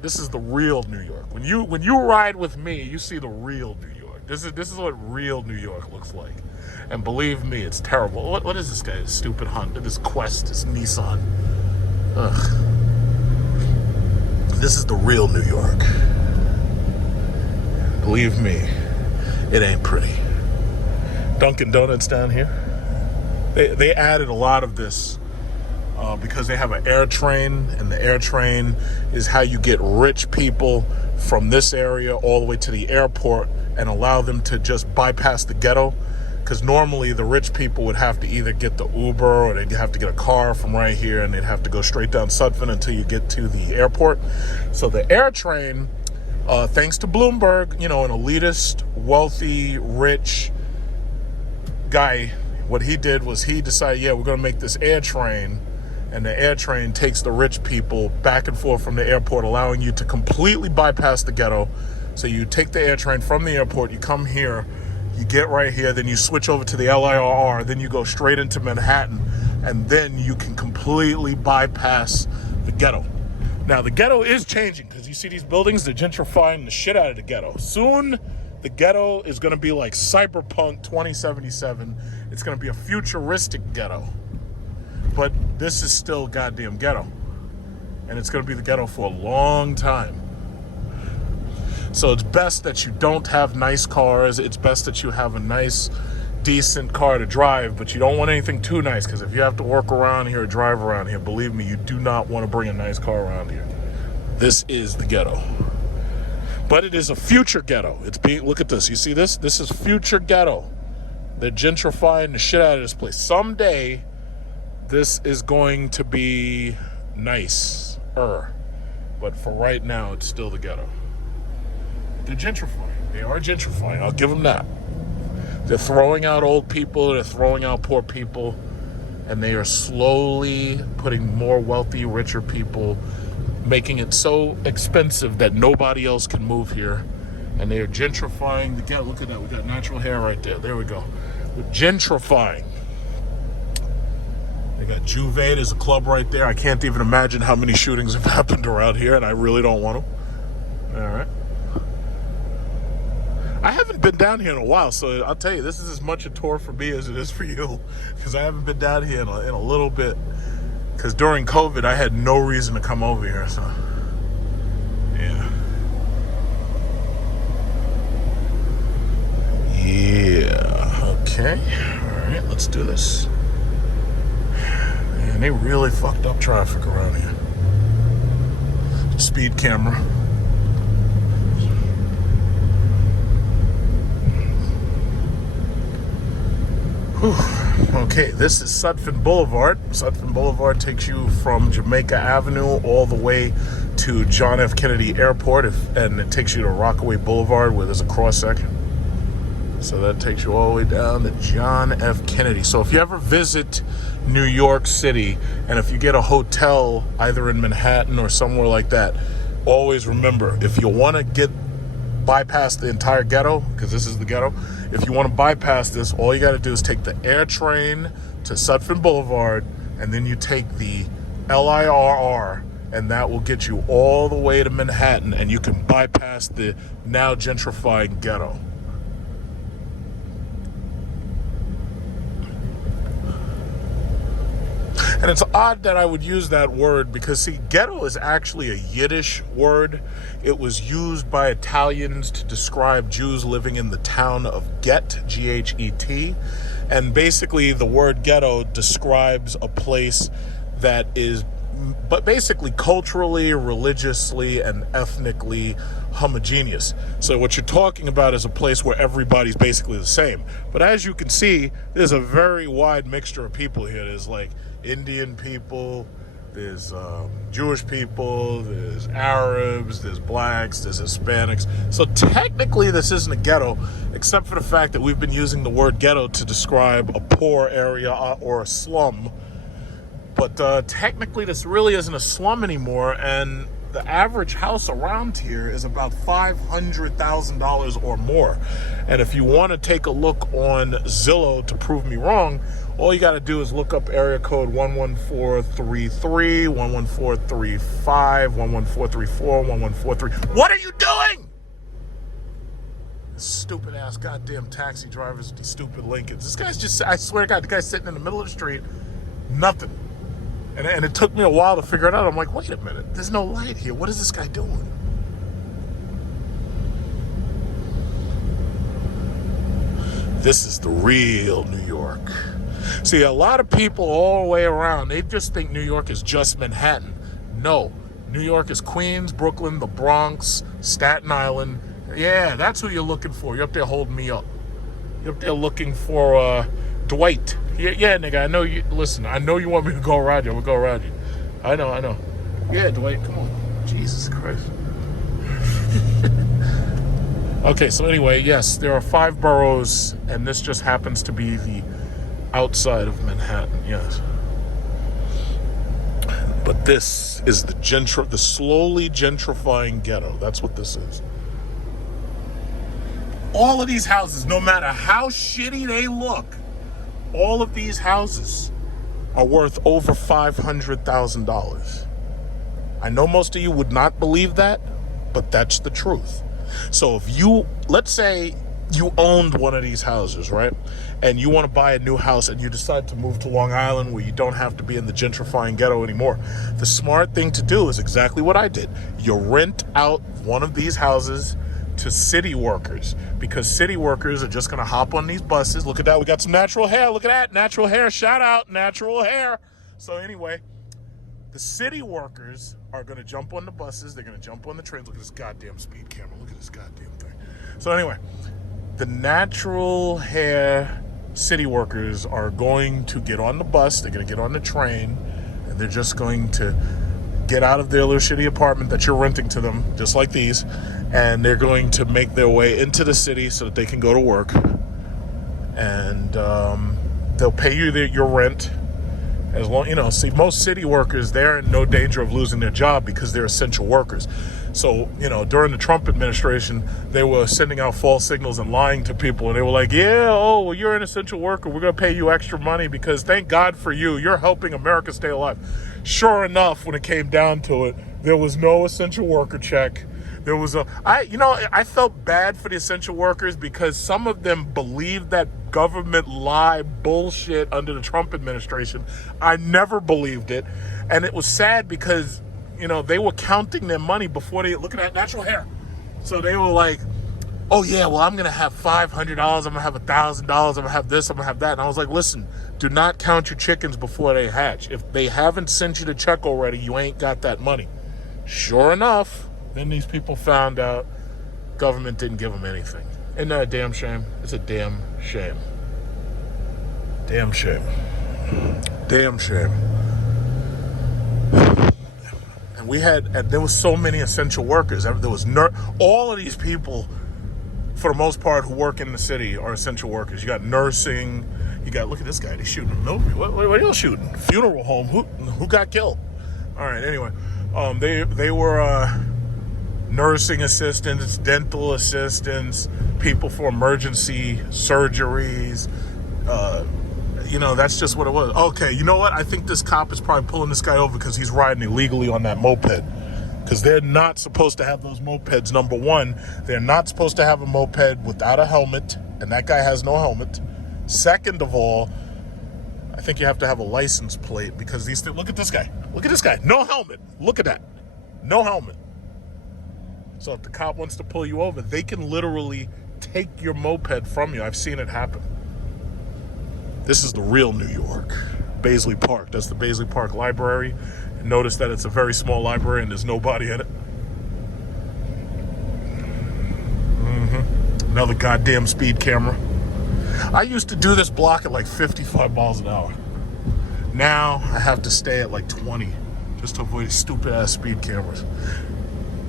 This is the real New York. When you ride with me, you see the real New York. This is what real New York looks like. And believe me, it's terrible. What is this guy's stupid Honda? This Quest, this Nissan. Ugh. This is the real New York. Believe me, it ain't pretty. Dunkin' Donuts down here. They added a lot of this because they have an air train, and the air train is how you get rich people from this area all the way to the airport and allow them to just bypass the ghetto. Because normally the rich people would have to either get the Uber or they'd have to get a car from right here, and they'd have to go straight down Sutphin until you get to the airport. So the air train, thanks to Bloomberg, an elitist, wealthy, rich guy, what he did was he decided, we're going to make this air train, and the air train takes the rich people back and forth from the airport, allowing you to completely bypass the ghetto. So you take the air train from the airport, you come here, you get right here, then you switch over to the LIRR, then you go straight into Manhattan, and then you can completely bypass the ghetto. Now, the ghetto is changing, because you see these buildings, they're gentrifying the shit out of the ghetto. Soon, the ghetto is going to be like Cyberpunk 2077. It's going to be a futuristic ghetto. But this is still goddamn ghetto. And it's going to be the ghetto for a long time. So it's best that you don't have nice cars. It's best that you have a nice, decent car to drive, but you don't want anything too nice, because if you have to work around here or drive around here, believe me, you do not want to bring a nice car around here. This is the ghetto. But it is a future ghetto. Look at this. You see this? This is future ghetto. They're gentrifying the shit out of this place. Someday, this is going to be nicer. But for right now, it's still the ghetto. They're gentrifying. They are gentrifying. I'll give them that. They're throwing out old people. They're throwing out poor people. And they are slowly putting more wealthy, richer people, making it so expensive that nobody else can move here. And they are gentrifying the ghetto. Look at that. We got natural hair right there. There we go. We're gentrifying. They got Juve. There's a club right there. I can't even imagine how many shootings have happened around here, and I really don't want to. All right. I haven't been down here in a while, so I'll tell you, this is as much a tour for me as it is for you, because I haven't been down here in a little bit. Because during COVID, I had no reason to come over here, so yeah. Yeah, okay. All right, let's do this. Man, they really fucked up traffic around here. Speed camera. Whew. Okay, this is Sutphin Boulevard. Sutphin Boulevard takes you from Jamaica Avenue all the way to John F. Kennedy Airport, and it takes you to Rockaway Boulevard where there's a cross section. So that takes you all the way down to John F. Kennedy. So if you ever visit New York City, and if you get a hotel either in Manhattan or somewhere like that, always remember, if you want to bypass the entire ghetto, because this is the ghetto, if you want to bypass this, all you got to do is take the air train to Sutphin Boulevard, and then you take the LIRR, and that will get you all the way to Manhattan, and you can bypass the now gentrified ghetto. And it's odd that I would use that word because, see, ghetto is actually a Yiddish word. It was used by Italians to describe Jews living in the town of Get, G-H-E-T. And basically the word ghetto describes a place that is basically culturally, religiously, and ethnically homogeneous. So what you're talking about is a place where everybody's basically the same. But as you can see, there's a very wide mixture of people here. There's like Indian people, there's Jewish people, there's Arabs, there's blacks, there's Hispanics. So technically this isn't a ghetto, except for the fact that we've been using the word ghetto to describe a poor area or a slum. But technically this really isn't a slum anymore, and the average house around here is about $500,000 or more. And if you want to take a look on Zillow to prove me wrong, all you got to do is look up area code 11433, 11435, 11434, 11443. What are you doing? Stupid ass goddamn taxi drivers with these stupid Lincolns. This guy's just, I swear to God, the guy's sitting in the middle of the street, nothing. And it took me a while to figure it out. I'm like, wait a minute, there's no light here. What is this guy doing? This is the real New York. See, a lot of people all the way around, they just think New York is just Manhattan. No, New York is Queens, Brooklyn, the Bronx, Staten Island. Yeah, that's who you're looking for. You're up there holding me up. You're up there looking for Dwight. Yeah, nigga, I know you. Listen, I know you want me to go around you. We'll go around you. I know. Yeah, Dwight, come on. Jesus Christ. Okay, so anyway, yes, there are 5 boroughs, and this just happens to be the outside of Manhattan, yes. But this is the slowly gentrifying ghetto. That's what this is. All of these houses, no matter how shitty they look, all of these houses are worth over $500,000. I know most of you would not believe that, but that's the truth. So if you, let's say you owned one of these houses, right? And you want to buy a new house and you decide to move to Long Island where you don't have to be in the gentrifying ghetto anymore. The smart thing to do is exactly what I did. You rent out one of these houses to city workers, because city workers are just going to hop on these buses. Look at that. We got some natural hair. Look at that. Natural hair. Shout out. Natural hair. So anyway, the city workers are going to jump on the buses. They're going to jump on the trains. Look at this goddamn speed camera. Look at this goddamn thing. So anyway, the natural hair city workers are going to get on the bus. They're going to get on the train, and they're just going to get out of their little shitty apartment that you're renting to them, just like these, and they're going to make their way into the city so that they can go to work. And they'll pay you your rent. As long, see, most city workers, they're in no danger of losing their job because they're essential workers. So, during the Trump administration, they were sending out false signals and lying to people. And they were like, you're an essential worker. We're going to pay you extra money because thank God for you. You're helping America stay alive. Sure enough, when it came down to it, there was no essential worker check. There was I felt bad for the essential workers because some of them believed that government lie bullshit under the Trump administration. I never believed it. And it was sad because, they were counting their money before they, look at that natural hair. So they were like, oh yeah, well, I'm going to have $500. I'm going to have $1,000. I'm going to have this. I'm going to have that. And I was like, listen, do not count your chickens before they hatch. If they haven't sent you the check already, you ain't got that money. Sure enough, then these people found out government didn't give them anything. Isn't that a damn shame? It's a damn shame. Damn shame. Damn shame. And there was so many essential workers. There was all of these people, for the most part, who work in the city are essential workers. You got nursing. You got, look at this guy. He's shooting a movie. What are you shooting? Funeral home. Who got killed? All right. Anyway, they were nursing assistants, dental assistants, people for emergency surgeries. That's just what it was. Okay, you know what? I think this cop is probably pulling this guy over because he's riding illegally on that moped. Because they're not supposed to have those mopeds. Number one, they're not supposed to have a moped without a helmet, and that guy has no helmet. Second of all, I think you have to have a license plate because these things. Look at this guy. Look at this guy. No helmet. Look at that. No helmet. So if the cop wants to pull you over, they can literally take your moped from you. I've seen it happen. This is the real New York. Baisley Park. That's the Baisley Park Library. And notice that it's a very small library and there's nobody in it. Another goddamn speed camera. I used to do this block at like 55 miles an hour. Now I have to stay at like 20 just to avoid stupid ass speed cameras.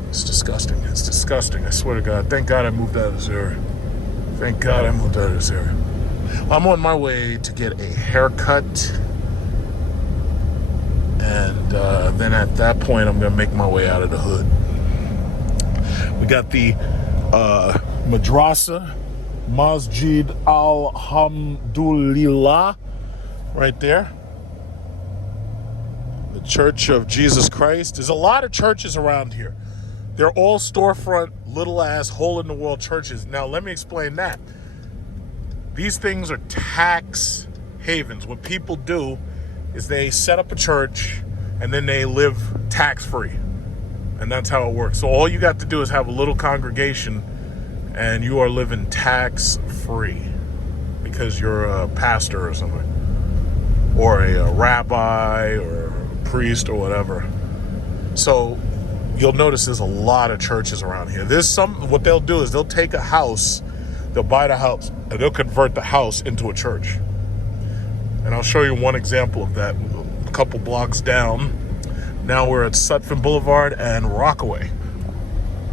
It's disgusting. It's disgusting. I swear to God. Thank God I moved out of this area. Thank God I moved out of this area. I'm on my way to get a haircut. And then at that point, I'm going to make my way out of the hood. We got the Madrasa Masjid Alhamdulillah right there. The Church of Jesus Christ. There's a lot of churches around here. They're all storefront, little-ass, hole-in-the-wall churches. Now, let me explain that. These things are tax havens. What people do is they set up a church and then they live tax-free. And that's how it works. So all you got to do is have a little congregation and you are living tax-free because you're a pastor or something. Or a rabbi or a priest or whatever. So you'll notice there's a lot of churches around here. What they'll do is they'll take a house, they'll buy the house, and they'll convert the house into a church. And I'll show you one example of that. A couple blocks down. Now we're at Sutphin Boulevard and Rockaway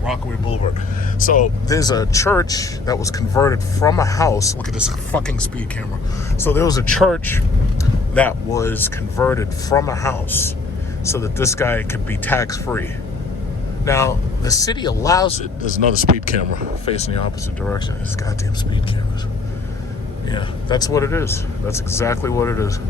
Boulevard. So there's a church that was converted from a house. Look at this fucking speed camera. So there was a church that was converted from a house so that this guy could be tax-free. Now, the city allows it. There's another speed camera facing the opposite direction. These goddamn speed cameras. Yeah, that's what it is. That's exactly what it is. I'm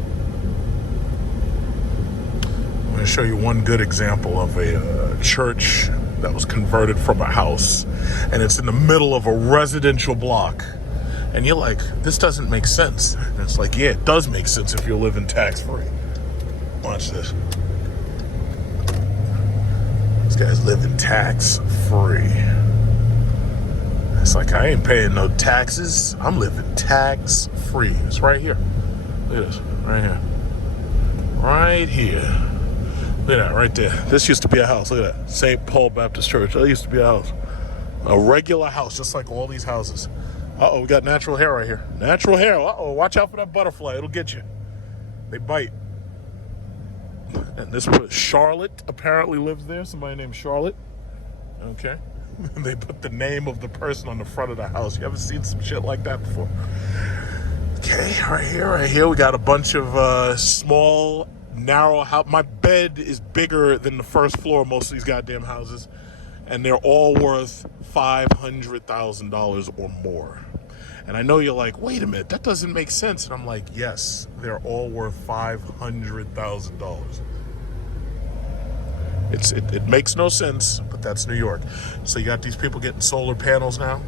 going to show you one good example of a church that was converted from a house. And it's in the middle of a residential block. And you're like, this doesn't make sense. And it's like, yeah, it does make sense if you're living tax-free. Watch this. This guy's living tax-free. It's like, I ain't paying no taxes. I'm living tax-free. It's right here. Look at this. Right here. Right here. Look at that, right there. This used to be a house. Look at that. St. Paul Baptist Church. That used to be a house. A regular house, just like all these houses. Uh-oh, we got natural hair right here. Natural hair. Uh-oh, watch out for that butterfly. It'll get you. They bite. And this Charlotte apparently lives there. Somebody named Charlotte. Okay. They put the name of the person on the front of the house. You ever seen some shit like that before? Okay, right here. We got a bunch of small, narrow house. My bed is bigger than the first floor of most of these goddamn houses. And they're all worth $500,000 or more. And I know you're like, wait a minute, that doesn't make sense. And I'm like, yes, they're all worth $500,000. It makes no sense, but that's New York. So you got these people getting solar panels now.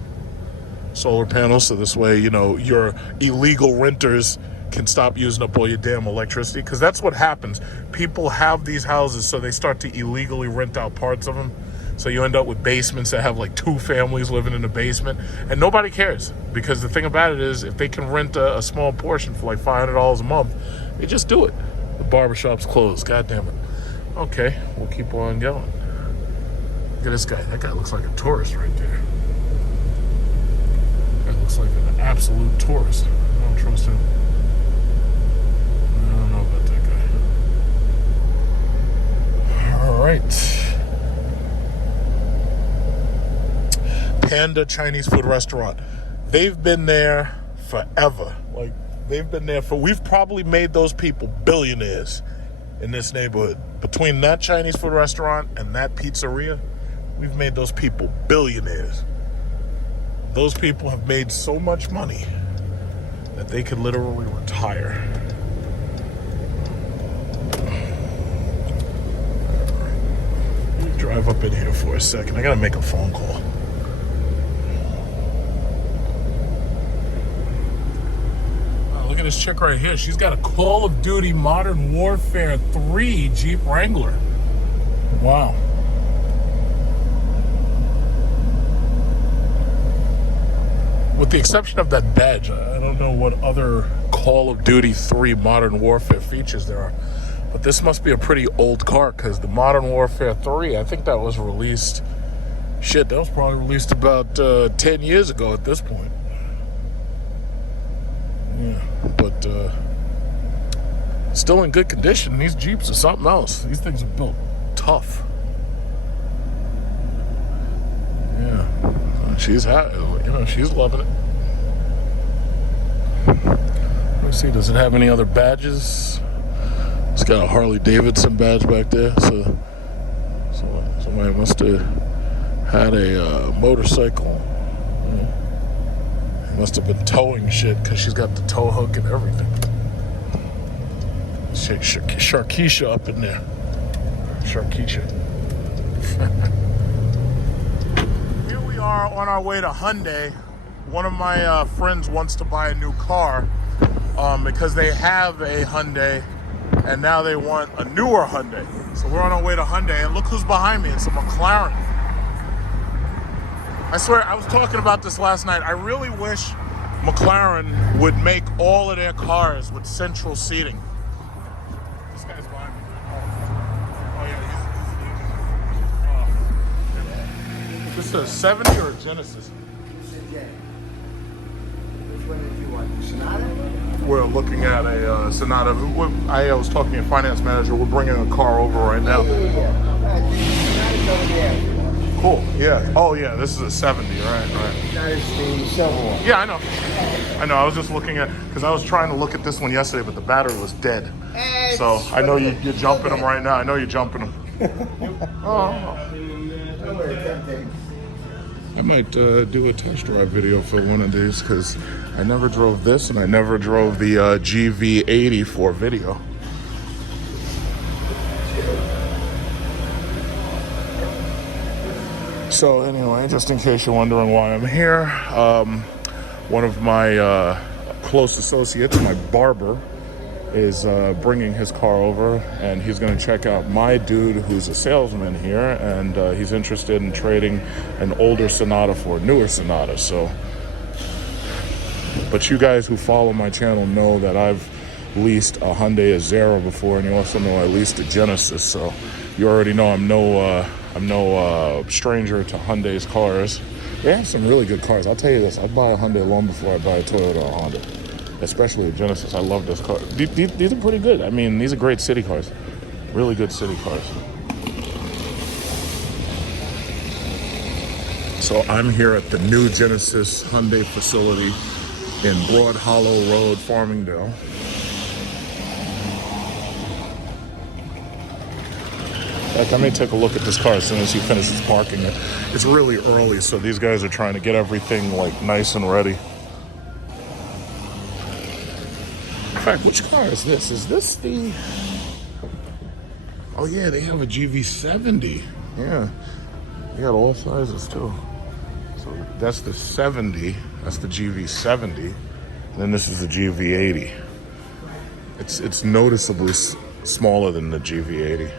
Solar panels, so this way, your illegal renters can stop using up all your damn electricity. Because that's what happens. People have these houses, so they start to illegally rent out parts of them. So you end up with basements that have like 2 families living in the basement. And nobody cares. Because the thing about it is, if they can rent a small portion for like $500 a month, they just do it. The barbershop's closed. God damn it. Okay, we'll keep on going. Look at this guy. That guy looks like a tourist right there. That looks like an absolute tourist. I don't trust him. right. Panda Chinese food restaurant. They've been there forever. Like, they've been there for, we've probably made those people billionaires in this neighborhood. Between that Chinese food restaurant and that pizzeria, we've made those people billionaires. Those people have made so much money that they could literally retire. Let me drive up in here for a second. I gotta make a phone call. Look at this chick right here. She's got a Call of Duty Modern Warfare 3 Jeep Wrangler. Wow. With the exception of that badge, I don't know what other Call of Duty 3 Modern Warfare features there are. But this must be a pretty old car, because the Modern Warfare 3, I think that was released... Shit, that was probably released about 10 years ago at this point. Yeah, but still in good condition. These Jeeps are something else. These things are built tough. Yeah, she's she's loving it. Let's see, does it have any other badges? It's got a Harley Davidson badge back there, so somebody must have had a motorcycle. Yeah. Must have been towing shit, because she's got the tow hook and everything. Sharkeisha up in there. Sharkeisha. Here we are on our way to Hyundai. One of my friends wants to buy a new car because they have a Hyundai and now they want a newer Hyundai. So we're on our way to Hyundai, and look who's behind me. It's a McLaren. I swear, I was talking about this last night. I really wish McLaren would make all of their cars with central seating. This guy's behind me. Oh yeah, This is a 70 or a Genesis? Which one did you want? Sonata? We're looking at a Sonata. I was talking to a finance manager. We're bringing a car over right now. Sonata's over there. Cool. Yeah. Oh, yeah. This is a 70. Right. That is the silver one. Yeah, I know. I was just looking at, because I was trying to look at this one yesterday, but the battery was dead. So I know you're jumping them right now. I know you're jumping them. Oh. I might do a test drive video for one of these, because I never drove this and I never drove the GV80 for video. So anyway, just in case you're wondering why I'm here, one of my close associates, my barber, is bringing his car over, and he's going to check out my dude who's a salesman here, and he's interested in trading an older Sonata for a newer Sonata. So, but you guys who follow my channel know that I've leased a Hyundai Azera before, and you also know I leased a Genesis, so you already know I'm no stranger to Hyundai's cars. They have some really good cars. I'll tell you this, I'll buy a Hyundai long before I buy a Toyota or a Honda. Especially a Genesis. I love this car. These are pretty good. I mean, these are great city cars. Really good city cars. So I'm here at the new Genesis Hyundai facility in Broad Hollow Road, Farmingdale. In fact, I may take a look at this car as soon as he finishes parking it. It's really early, so these guys are trying to get everything like nice and ready. In fact, which car is this? Is this the... Oh yeah, they have a GV70. Yeah, they got all sizes too. So that's the 70, that's the GV70. And then this is the GV80. It's noticeably smaller than the GV80.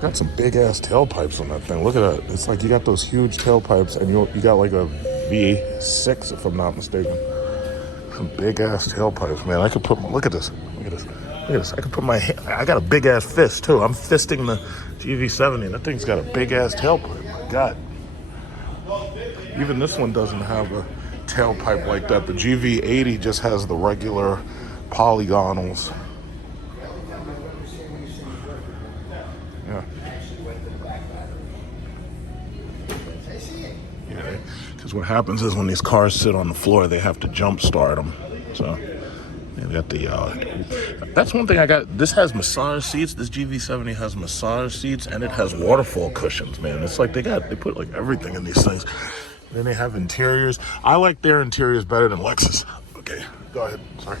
Got some big ass tailpipes on that thing. Look at that. It's like you got those huge tailpipes, and you got like a V6 if I'm not mistaken. Some big ass tailpipes, man. I could put look at this. I could put I got a big ass fist too. I'm fisting the GV70. That thing's got a big ass tailpipe. My God. Even this one doesn't have a tailpipe like that. The GV80 just has the regular polygonals. Because what happens is when these cars sit on the floor, they have to jump start them. So they got the, that's one thing I got. This has massage seats. This GV70 has massage seats and it has waterfall cushions, man. It's like they put like everything in these things. Then they have interiors. I like their interiors better than Lexus. Okay, go ahead, sorry.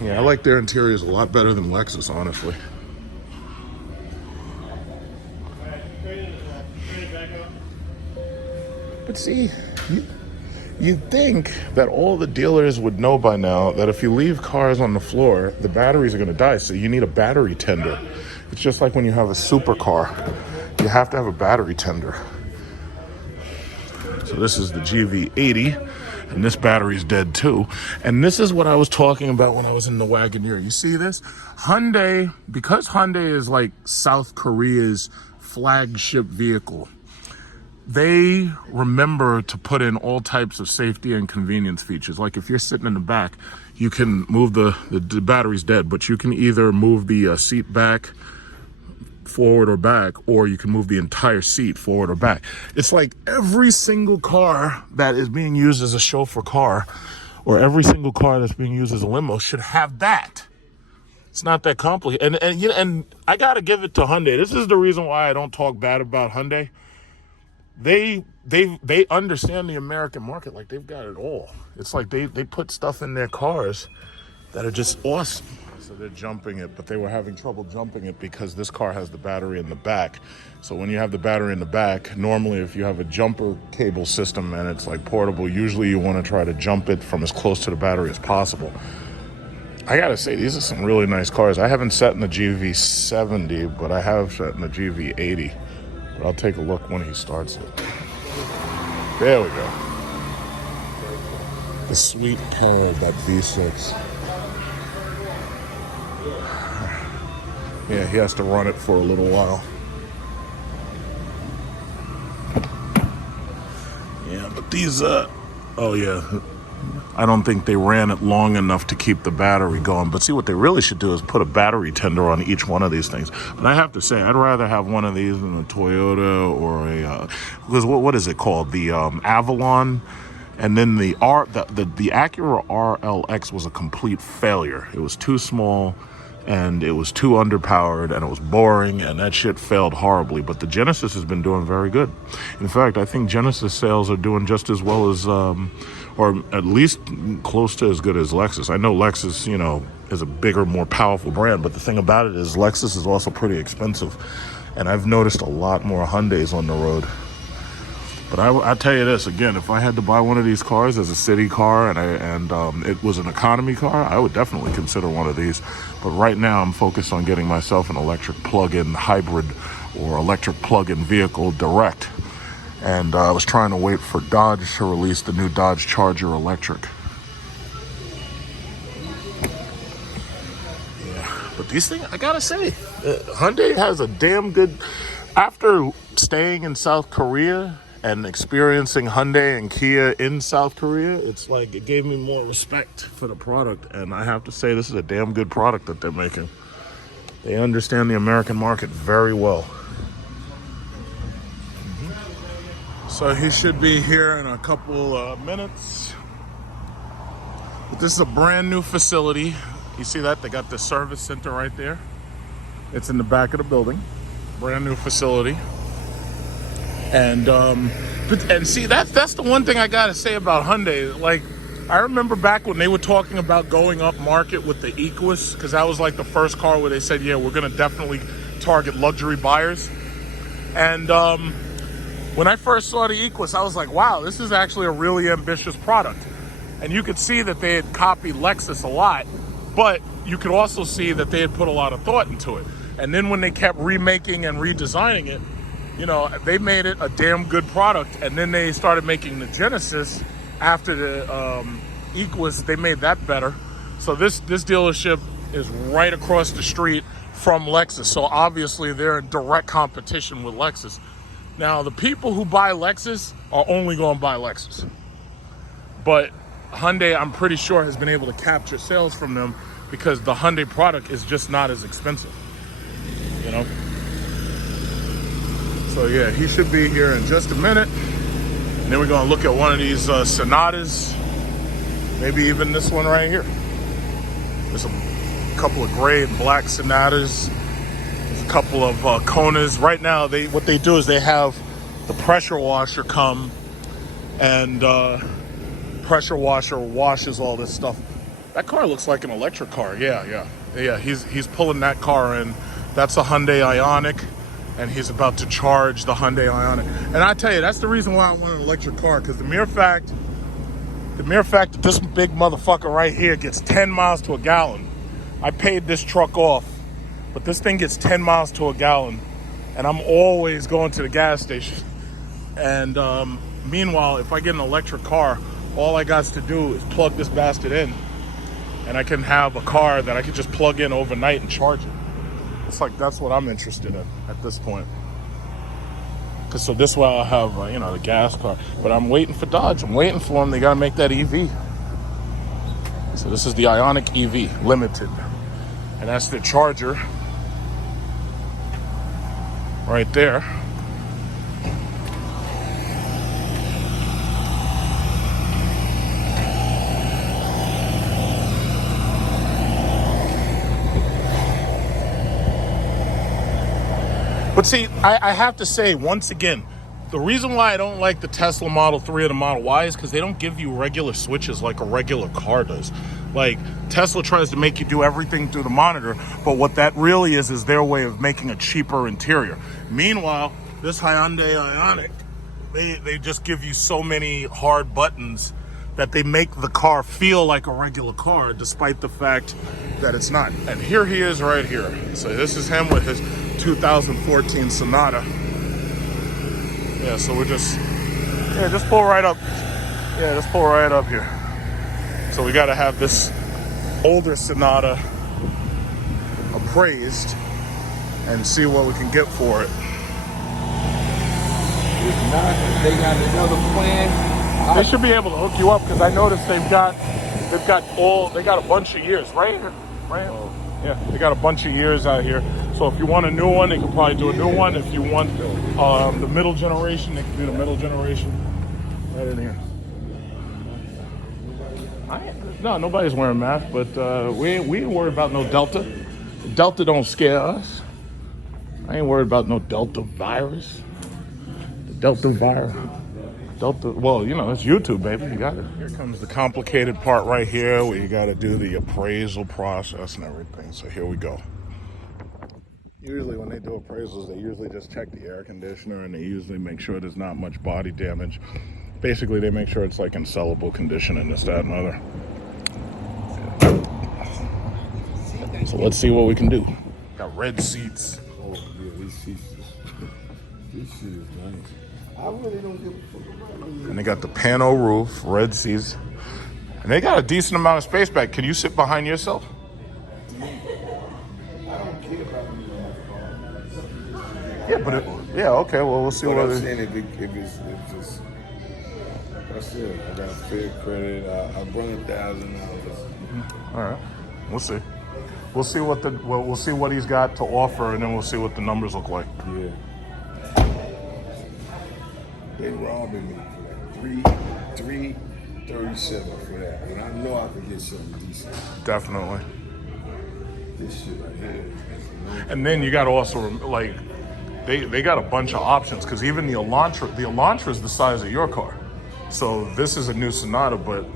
Yeah, I like their interiors a lot better than Lexus, honestly. But see, you'd think that all the dealers would know by now that if you leave cars on the floor, the batteries are going to die. So you need a battery tender. It's just like when you have a supercar, you have to have a battery tender. So this is the GV80, and this battery's dead too. And this is what I was talking about when I was in the Wagoneer. You see this? Hyundai, because Hyundai is like South Korea's flagship vehicle, they remember to put in all types of safety and convenience features. Like if you're sitting in the back, you can move the battery's dead, but you can either move the seat back, forward or back, or you can move the entire seat forward or back. It's like every single car that is being used as a chauffeur car, or every single car that's being used as a limo, should have that. It's not that complicated. And I gotta give it to Hyundai. This is the reason why I don't talk bad about Hyundai. They understand the American market. Like, they've got it all. It's like they put stuff in their cars that are just awesome. So they're jumping it, but they were having trouble jumping it because this car has the battery in the back. So when you have the battery in the back, normally if you have a jumper cable system and it's like portable, usually you want to try to jump it from as close to the battery as possible. I gotta say, these are some really nice cars. I haven't sat in the GV70, but I have sat in the GV80. But I'll take a look when he starts it. There we go. The sweet power of that V6. Yeah, he has to run it for a little while. Yeah, but these, oh yeah, I don't think they ran it long enough to keep the battery going. But see, what they really should do is put a battery tender on each one of these things. But I have to say, I'd rather have one of these than a Toyota or a, what is it called? The Avalon. And then the Acura RLX was a complete failure. It was too small, and it was too underpowered, and it was boring, and that shit failed horribly. But the Genesis has been doing very good. In fact, I think Genesis sales are doing just as well as, or at least close to as good as Lexus. I know Lexus, you know, is a bigger, more powerful brand, but the thing about it is Lexus is also pretty expensive. And I've noticed a lot more Hyundais on the road. But I tell you this, again, if I had to buy one of these cars as a city car and it was an economy car, I would definitely consider one of these. But right now I'm focused on getting myself an electric plug-in hybrid or electric plug-in vehicle direct. And I was trying to wait for Dodge to release the new Dodge Charger electric. Yeah, but these things, I gotta say, Hyundai has a damn good, after staying in South Korea and experiencing Hyundai and Kia in South Korea, it's like it gave me more respect for the product. And I have to say, this is a damn good product that they're making. They understand the American market very well. So he should be here in a couple minutes. But this is a brand new facility. You see that? They got the service center right there. It's in the back of the building. Brand new facility. And see, that's the one thing I gotta say about Hyundai. Like, I remember back when they were talking about going up market with the Equus, because that was like the first car where they said, yeah, we're gonna definitely target luxury buyers. And when I first saw the Equus, I was like, wow, this is actually a really ambitious product. And you could see that they had copied Lexus a lot, but you could also see that they had put a lot of thought into it. And then when they kept remaking and redesigning it, you know, they made it a damn good product. And then they started making the Genesis after the Equus. They made that better. So this dealership is right across the street from Lexus. So obviously they're in direct competition with Lexus. Now, the people who buy Lexus are only going to buy Lexus. But Hyundai, I'm pretty sure, has been able to capture sales from them because the Hyundai product is just not as expensive, you know? So yeah, he should be here in just a minute. And then we're gonna look at one of these Sonatas, maybe even this one right here. There's a couple of gray and black Sonatas. There's a couple of Konas. Right now, what they do is they have the pressure washer come and pressure washer washes all this stuff. That car looks like an electric car. Yeah. He's pulling that car in. That's a Hyundai Ioniq, and he's about to charge the Hyundai Ioniq. And I tell you, that's the reason why I want an electric car, because the mere fact that this big motherfucker right here gets 10 miles to a gallon. I paid this truck off, but this thing gets 10 miles to a gallon, and I'm always going to the gas station. And meanwhile, if I get an electric car, all I got to do is plug this bastard in, and I can have a car that I can just plug in overnight and charge it. It's like, that's what I'm interested in at this point. So this way I'll have, the gas car. But I'm waiting for Dodge. I'm waiting for them. They got to make that EV. So this is the Ioniq EV Limited. And that's the charger right there. But see, I have to say, once again, the reason why I don't like the Tesla Model 3 or the Model Y is because they don't give you regular switches like a regular car does. Like, Tesla tries to make you do everything through the monitor, but what that really is their way of making a cheaper interior. Meanwhile, this Hyundai Ioniq, they just give you so many hard buttons that they make the car feel like a regular car, despite the fact that it's not. And here he is right here. So this is him with his 2014 Sonata. Yeah, so we're just pull right up. Yeah, just pull right up here. So we gotta have this older Sonata appraised and see what we can get for it. If not, if they got another plan, They should be able to hook you up, because I noticed they got a bunch of years, right? Oh. Yeah, they got a bunch of years out here. So if you want a new one, they can probably do a new one. If you want the middle generation, they can do the middle generation. Right in here. No, nobody's wearing masks, but we ain't worried about no Delta. Delta don't scare us. I ain't worried about no Delta virus. The Delta virus. Delta, well, it's YouTube, baby. You got it. Here comes the complicated part right here, where you got to do the appraisal process and everything. So here we go. Usually when they do appraisals, they usually just check the air conditioner, and they usually make sure there's not much body damage. Basically, they make sure it's like in sellable condition and this, that, and other. So let's see what we can do. Got red seats. oh yeah, these seats, this shit is nice. I really don't give a fuck about it. And they got the pano roof, red seats. And they got a decent amount of space back. Can you sit behind yourself? I don't care about me on my car. Yeah, but okay. Well, we'll see But what I'm it is. saying if it's that's it. I got fair credit. I bring $1,000. All right, we'll see. We'll see we'll see what he's got to offer, and then we'll see what the numbers look like. Yeah. They robbing me for that. $337 for that. And I know I could get something decent. Definitely. This shit right here. And then you got to also like they got a bunch of options, because even the Elantra is the size of your car. So this is a new Sonata, but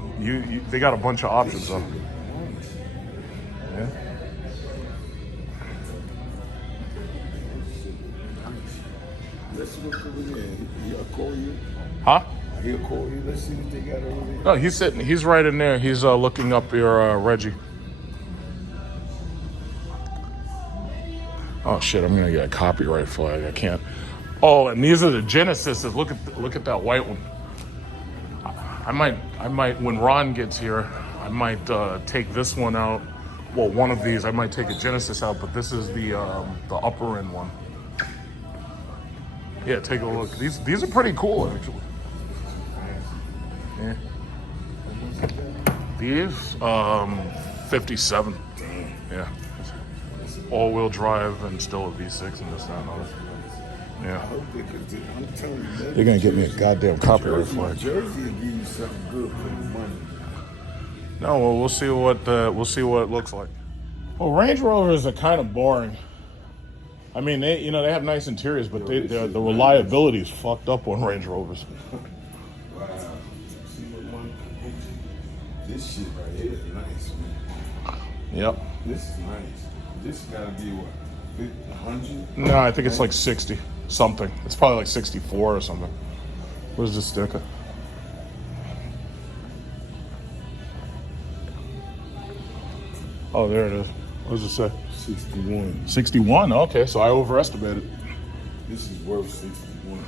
they got a bunch of options though. Yeah. Let's look over there. He'll call you. Huh? He'll call you. Let's see what they got over there. No, he's sitting. He's right in there. He's looking up your Reggie. Oh shit! I'm gonna get a copyright flag. I can't. Oh, and these are the Genesises. Look at that white one. I might when Ron gets here, I might take this one out. Well, one of these. I might take a Genesis out, but this is the upper end one. Yeah, take a look. These are pretty cool, actually. Yeah. These 57. Yeah. All-wheel drive and still a V6 and this, that, and other. Yeah. hope they could. I'm telling you, They're gonna get me a goddamn copyright flag. Jersey will give you something good for the money. No, well, we'll see what it looks like. Well, Range Rovers are kind of boring. I mean, they have nice interiors, but the reliability is fucked up on Range Rovers. Wow. See what one? This shit right here is nice, man. Yep. This is nice. This gotta be what? 100? No, I think it's like 60 something. It's probably like 64 or something. Where's the sticker? Oh, there it is. What does it say? 61. 61. Okay, so I overestimated. This is worth 61.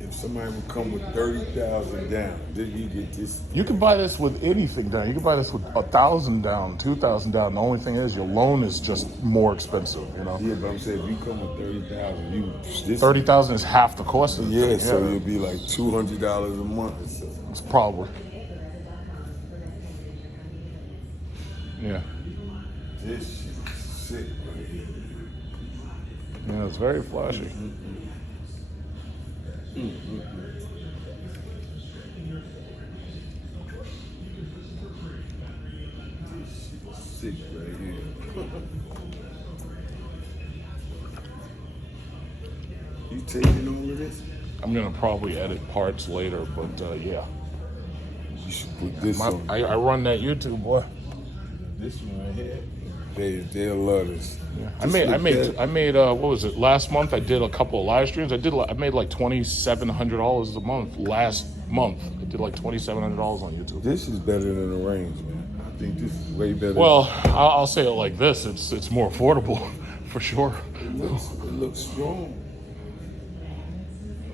If somebody would come with 30,000 down, then you get this. You can buy this with anything down. You can buy this with 1,000 down, 2,000 down. The only thing is your loan is just more expensive. You know. Yeah, but I'm saying if you come with 30,000, 30,000 is half the cost of the yeah, thing. so you'll be like $200 a month or so. It's probably. Yeah. This shit is sick right here. Yeah, it's very flashy. Sick right here. You taking all of this? I'm gonna probably edit parts later, but yeah. You should put this on. I run that YouTube, boy. This one right here. They'll love this. Yeah. I made what was it? Last month I did a couple of live streams. I made like $2,700 a month last month. I did like $2,700 on YouTube. This is better than the Range, man. I think this is way better. Well, I'll say it like this: it's more affordable, for sure. It looks strong.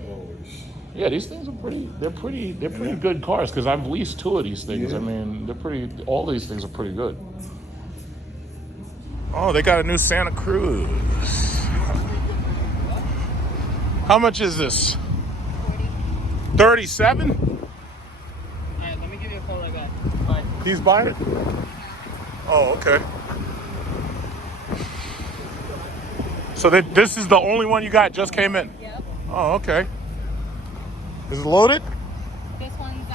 Oh shit. Yeah, these things are pretty. They're pretty good cars because I've leased 2 of these things. Yeah. I mean, they're pretty. All these things are pretty good. Oh, they got a new Santa Cruz. How much is this? 37? Alright, let me give you a call right back. Bye. He's buying it? Oh, okay. So this is the only one you got, just came in? Yep. Oh, okay. Is it loaded? This one's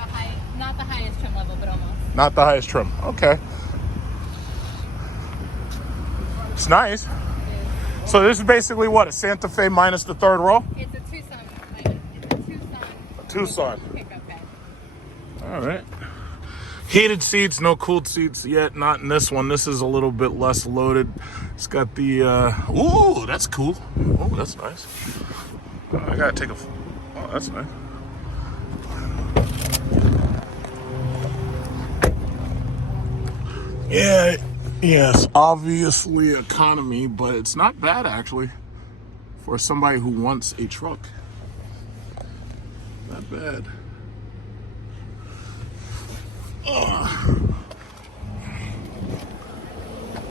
not the highest trim level, but almost. Not the highest trim. Okay. It's nice. So this is basically what, a Santa Fe minus the third row? It's a Tucson pickup bed. All right. Heated seats, no cooled seats yet. Not in this one. This is a little bit less loaded. It's got the, ooh, that's cool. Oh, that's nice. I gotta take a, oh, that's nice. Yeah, yes, obviously economy, but it's not bad actually for somebody who wants a truck. Not bad. Yeah,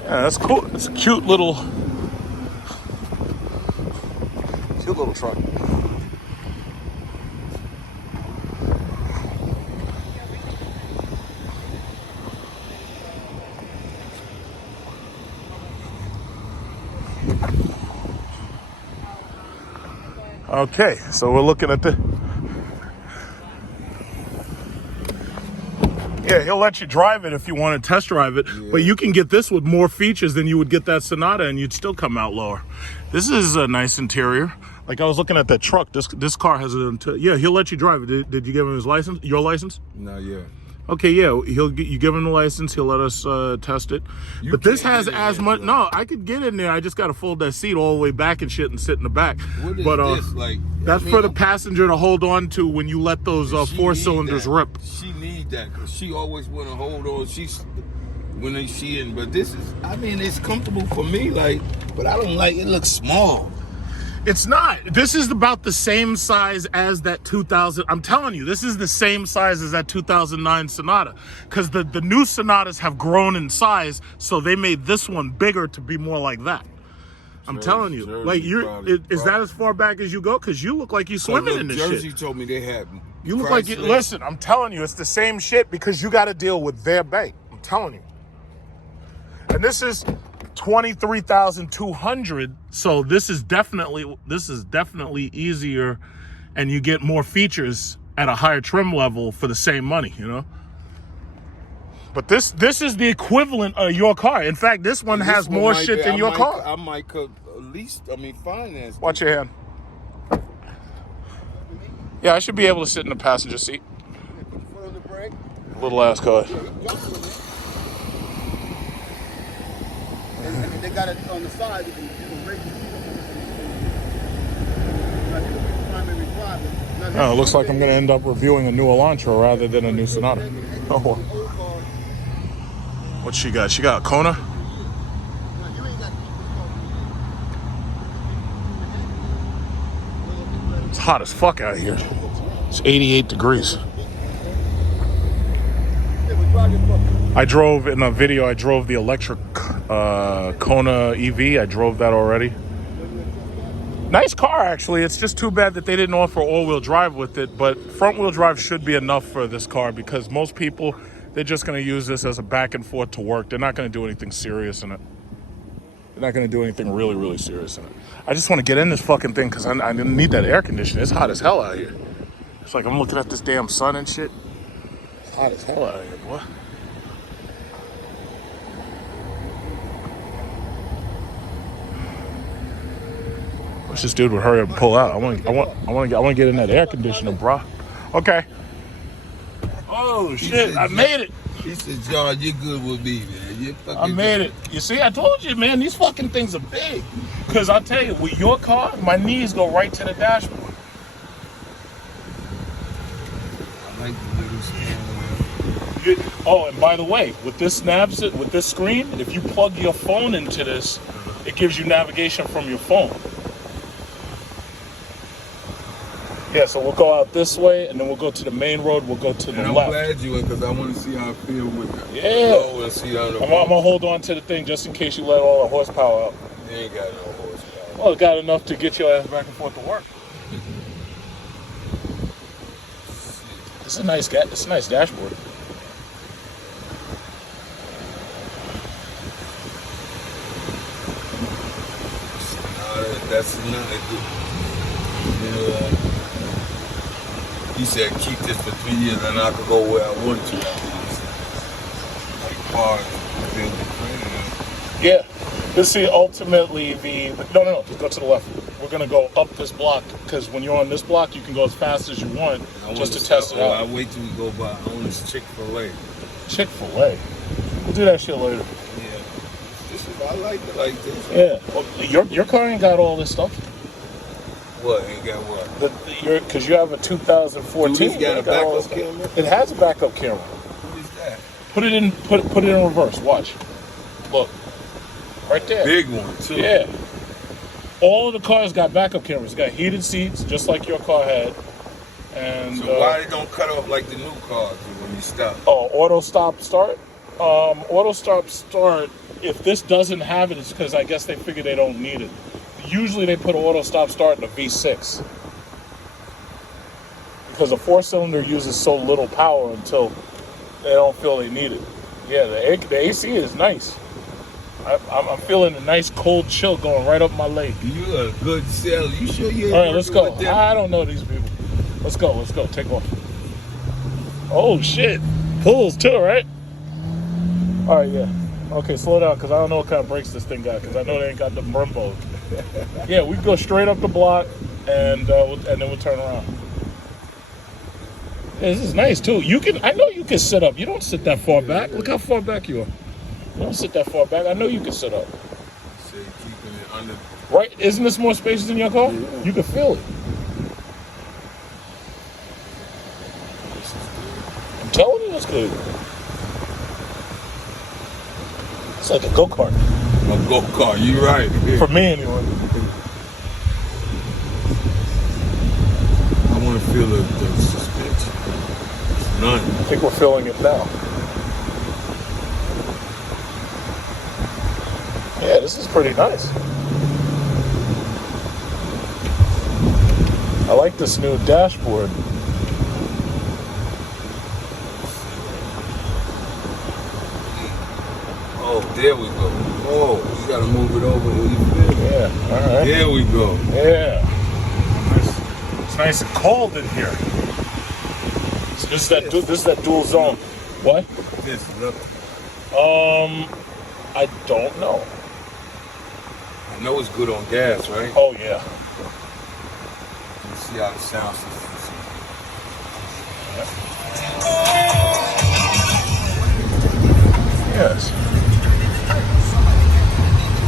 that's cool. It's a cute little truck. Okay, so we're looking at the. Yeah, he'll let you drive it if you want to test drive it, but you can get this with more features than you would get that Sonata, and you'd still come out lower. This is a nice interior. Like I was looking at that truck. This car has an yeah. He'll let you drive it. Did you give him his license? Your license? No, yeah. Okay, yeah. You give him the license. He'll let us test it. But this has as much. No, I could get in there. I just got to fold that seat all the way back and shit and sit in the back. What is but this like? that's for the passenger to hold on to when you let those 4 cylinders rip. She need that because she always want to hold on. When they see it, but this is. I mean, it's comfortable for me. Like, but I don't like it. Looks small. It's not. This is about the same size as that 2000. I'm telling you, this is the same size as that 2009 Sonata. Because the new Sonatas have grown in size, so they made this one bigger to be more like that. I'm telling you. Like, is that as far back as you go? Because you look like you're swimming in this Jersey shit. told me they had You look like you. Listen, I'm telling you, it's the same shit because you got to deal with their bank. I'm telling you. And this is 23,200. So this is definitely easier, and you get more features at a higher trim level for the same money. You know. But this is the equivalent of your car. In fact, this one has more shit than your car. I might could at least, finance. Watch your hand. Yeah, I should be able to sit in the passenger seat. Foot on the brake. Little ass car. And they got it on the side. You can break the seat. Oh, it looks like I'm going to end up reviewing a new Elantra rather than a new Sonata. Oh, well. What she got? She got a Kona? It's hot as fuck out here. It's 88 degrees. I drove, in a video, I drove the electric Kona EV. I drove that already. Nice car, actually. It's just too bad that they didn't offer all-wheel drive with it, but front-wheel drive should be enough for this car because most people, they're just going to use this as a back and forth to work. They're not going to do anything serious in it. They're not going to do anything really, really serious in it. I just want to get in this fucking thing because I need that air conditioning. It's hot as hell out here. It's like I'm looking at this damn sun and shit. It's hot as hell out here, boy. Wish this dude would hurry up and pull out. I want to get in that air conditioner, bro. Okay. Oh shit! I made it. He said, "John, you're good with me, man. I made it. You see, I told you, man. These fucking things are big. Cause I'll tell you, with your car, my knees go right to the dashboard. I like the little screen. Oh, and by the way, with this screen, if you plug your phone into this, it gives you navigation from your phone. Yeah, so we'll go out this way, and then we'll go to the main road. We'll go to the left. I'm glad you went, because I want to see how I feel with it. Yeah. See how I'm going to hold on to the thing just in case you let all the horsepower out. You ain't got no horsepower. Well, it got enough to get your ass back and forth to work. It's a nice dashboard. That's not good. He said keep this for 3 years and I could go where I want to. Like far as build the plane. Yeah. Let's see, ultimately no, just go to the left. We're going to go up this block because when you're on this block, you can go as fast as you want just to test it out. I wait till we go by. I want this Chick-fil-A. Chick-fil-A? We'll do that shit later. Yeah. I like it like this. Yeah. Well, your car ain't got all this stuff. What? Ain't got what? Because you have a 2014. Dude, got a backup camera? It has a backup camera. What is that? Put it in reverse. Watch. Look. Right there. Big one, too. Yeah. All of the cars got backup cameras. It got heated seats, just like your car had. And so why they don't cut off like the new cars when you stop? Oh, auto stop start? Auto stop start, if this doesn't have it, it's because I guess they figure they don't need it. Usually they put auto stop start in a V6 because a 4-cylinder uses so little power until they don't feel they need it. Yeah, the AC is nice. I'm feeling a nice cold chill going right up my leg. You a good seller. You sure you ain't all right, let's go. with them? I don't know these people. Let's go. Take off. Oh shit, pulls too, right? All right, yeah. Okay, slow down because I don't know what kind of brakes this thing got because I know they ain't got the Brembo. Yeah, we go straight up the block and then we'll turn around. Yeah, this is nice too. I know you can sit up. You don't sit that far back. Look how far back you are. You don't sit that far back. I know you can sit up. So you're keeping it under. Right? Isn't this more spacious than your car? Yeah. You can feel it. I'm telling you, it's good. It's like a go-kart. A go-kart, you're right. For me, anyway. I want to feel the suspension. It's none. I think we're feeling it now. Yeah, this is pretty nice. I like this new dashboard. There we go. Oh, you gotta move it over. Yeah, all right. There we go. Yeah. It's nice and cold in here. So this is that dual zone. What? This is up. I don't know. I know it's good on gas, right? Oh yeah. Let's see how the sound system. Yes.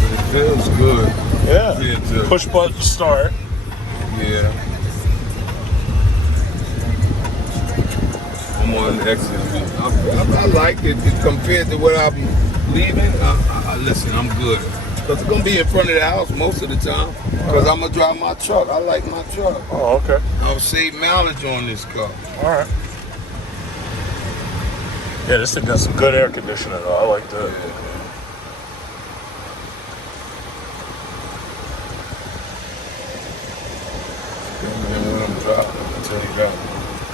It feels good. Yeah. Push button start. Yeah. I'm on the exit. I like it compared to what I'm leaving. Listen, I'm good. Because it's going to be in front of the house most of the time. Because I'm going to drive my truck. I like my truck. Oh, okay. I'll save mileage on this car. All right. Yeah, this thing got some good air conditioning though. I like that.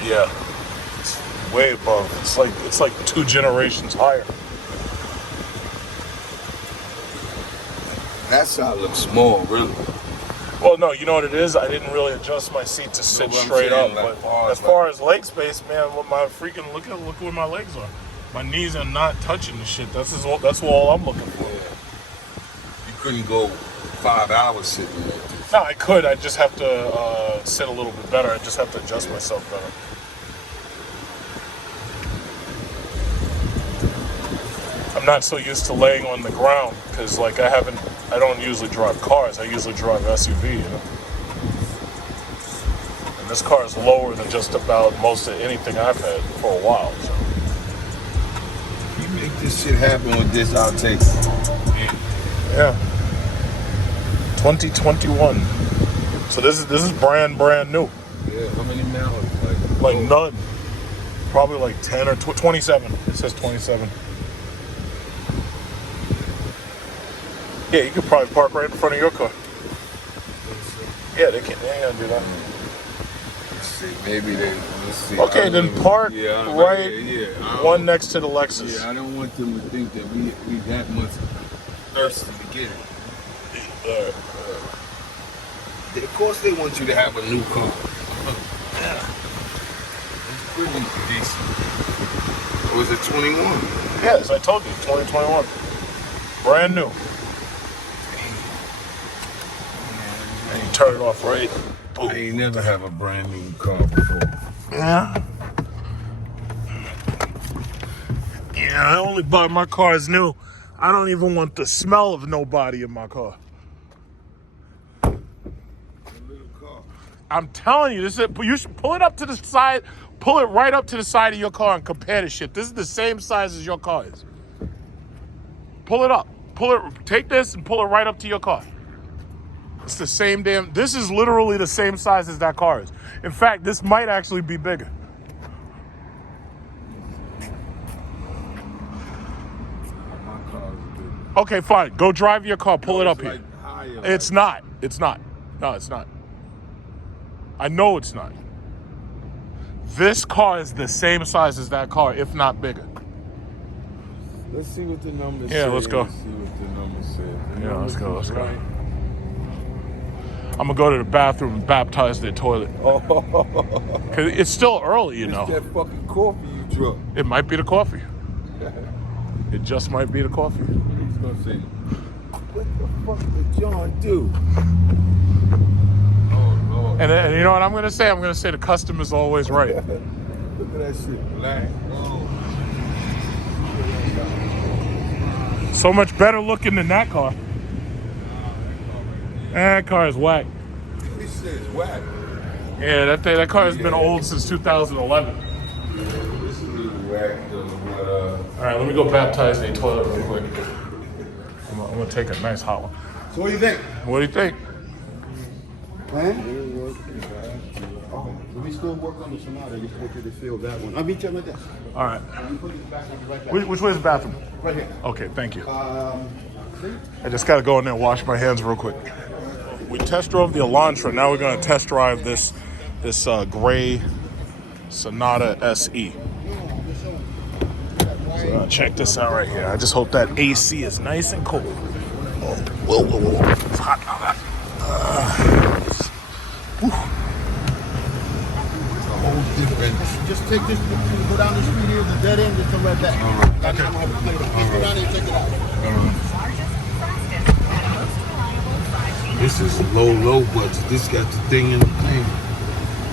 Yeah. It's way above. It's like 2 generations higher. That side looks small, really. Well, no, you know what it is? I didn't really adjust my seat to sit straight up. Like but as far as leg space, man, what my freaking look where my legs are. My knees are not touching the shit. That's all I'm looking for. Yeah. You couldn't go 5 hours sitting there. No, I could. I just have to sit a little bit better. I just have to adjust myself better. I'm not so used to laying on the ground because, like, I don't usually drive cars. I usually drive SUV, you know. And this car is lower than just about most of anything I've had for a while. So. If you make this shit happen with this, I'll take it. Yeah. 2021. So this is brand new. Yeah. How many miles? Like none. Probably like 10 or 27. It says 27. Yeah, you could probably park right in front of your car. Yeah, they ain't gonna do that. Let's see, maybe let's see. Okay, then park right one next to the Lexus. Yeah, I don't want them to think that we that much thirsty to get it. Of course they want you to have a new car. Yeah. It's pretty decent. Or is it 21? Yes, I told you, 2021. Brand new. And you turn it off right. Boom. I ain't never have a brand new car before. Yeah. Yeah, I only buy my cars new. I don't even want the smell of nobody in my car. I'm telling you, you should pull it up to the side, pull it right up to the side of your car and compare the shit. This is the same size as your car is. Pull it up. Take this and pull it right up to your car. It's the same this is literally the same size as that car is. In fact, this might actually be bigger. Okay, fine. Go drive your car. Pull it up here. It's not. No, it's not. I know it's not. This car is the same size as that car, if not bigger. Let's see what the numbers say. Yeah, let's go. Let's see what the numbers say. Yeah, let's go. I'm gonna go to the bathroom and baptize their toilet. Cause it's still early, you know. It's that fucking coffee you drunk. It might be the coffee. It just might be the coffee. He's gonna say, what the fuck did John do? And you know what I'm gonna say? I'm gonna say the customer's always right. Look at that shit, black. So much better looking than that car. That car is whack. This shit is whack. Yeah, that car has been old since 2011. This is really whack though, All right, let me go baptize the toilet real quick. I'm gonna take a nice hot one. So what do you think? What do you think? Plan? Oh, we still work on the Sonata. I just want you to feel that one. I'll meet you at my desk. All right. Right Which way is the bathroom? Right here. Okay, thank you. I just gotta go in there and wash my hands real quick. We test drove the Elantra. Now we're gonna test drive this gray Sonata SE. So, check this out right here. I just hope that AC is nice and cold. Whoa. It's hot now. Whole different. Just take this, go down the street here, the dead end, just come right back. All right. I'm gonna have to play it. Just go down there and take it out. This is low budget. This got the thing in the thing.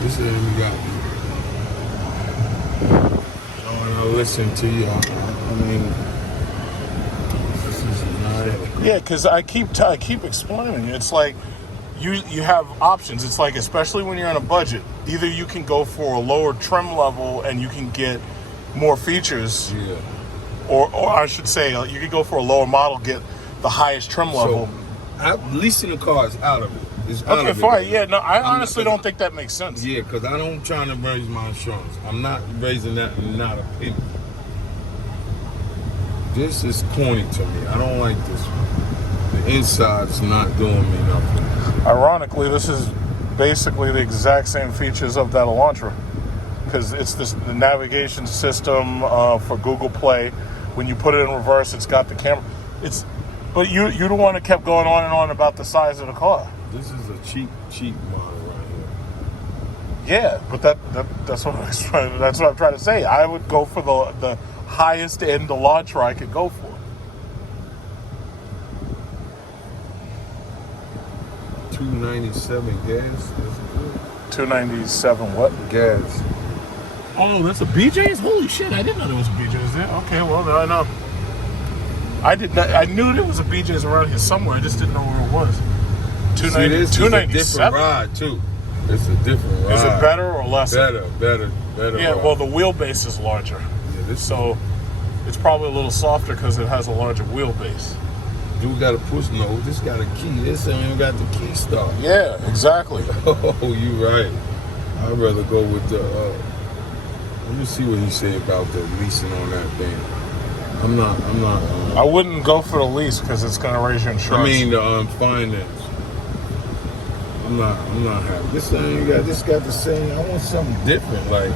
This is we got. I listen to you. I mean, this is not. Yeah, because I keep explaining. It's like you have options. It's like, especially when you're on a budget, either you can go for a lower trim level and you can get more features, or I should say, you could go for a lower model, get the highest trim level. So, leasing the car is out of it. It's out Okay, of fine. it. Yeah, no, I honestly don't think that makes sense. Yeah, because I don't trying to raise my insurance. I'm not raising that, not a penny. This is corny to me. I don't like this one. The inside's not doing me nothing. Ironically, this is basically the exact same features of that Elantra, because it's the navigation system for Google Play. When you put it in reverse, it's got the camera. But you're the one that kept going on and on about the size of the car. This is a cheap model right here. Yeah, but that's what I'm trying to say. I would go for the highest end Elantra I could go for. $297 gas. $297 what? Gas. Oh, that's a BJ's? Holy shit! I didn't know there was a BJ's there. Okay, well now I know. I knew there was a BJ's around here somewhere. I just didn't know where it was. $297. It's a different ride too. It's a different ride. Is it better or less? Better. Yeah. Ride. Well, the wheelbase is larger, so it's probably a little softer because it has a larger wheelbase. Dude got a push nose. This got a key. This ain't even got the key start. Yeah, exactly. Oh, you right. I'd rather go with the. Let me see what he said about the leasing on that thing. I'm not. I wouldn't go for the lease because it's going to raise your insurance. I mean the finance. I'm not happy. This thing got the same. I want something different, like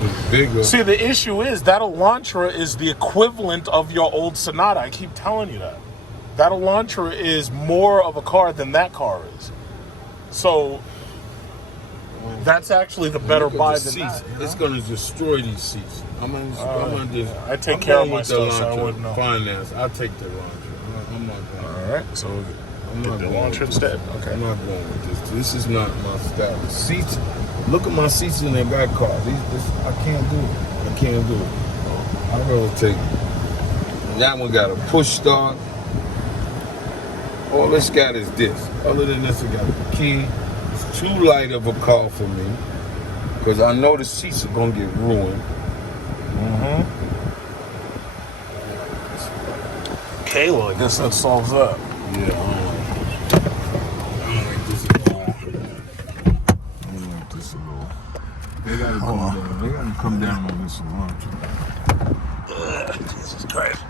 it's bigger. See, the issue is that Elantra is the equivalent of your old Sonata. I keep telling you that. That Elantra is more of a car than that car is. So that's actually the better buy than that. It's going to destroy these seats. I take care of my stuff, so I wouldn't know. Finance. I'll take the Elantra. I'm not going. All right, so I'm not the Elantra instead. Okay. I'm not going with this. This is not my style. The seats. Look at my seats in that back car. I can't do it. I'd rather take. That one got a push start. All it's got is this. Other than this, it got the key. It's too light of a car for me because I know the seats are gonna get ruined. Okay, well, I guess that solves that. Yeah, I don't like this at all. They gotta come down on this Elantra. Jesus Christ.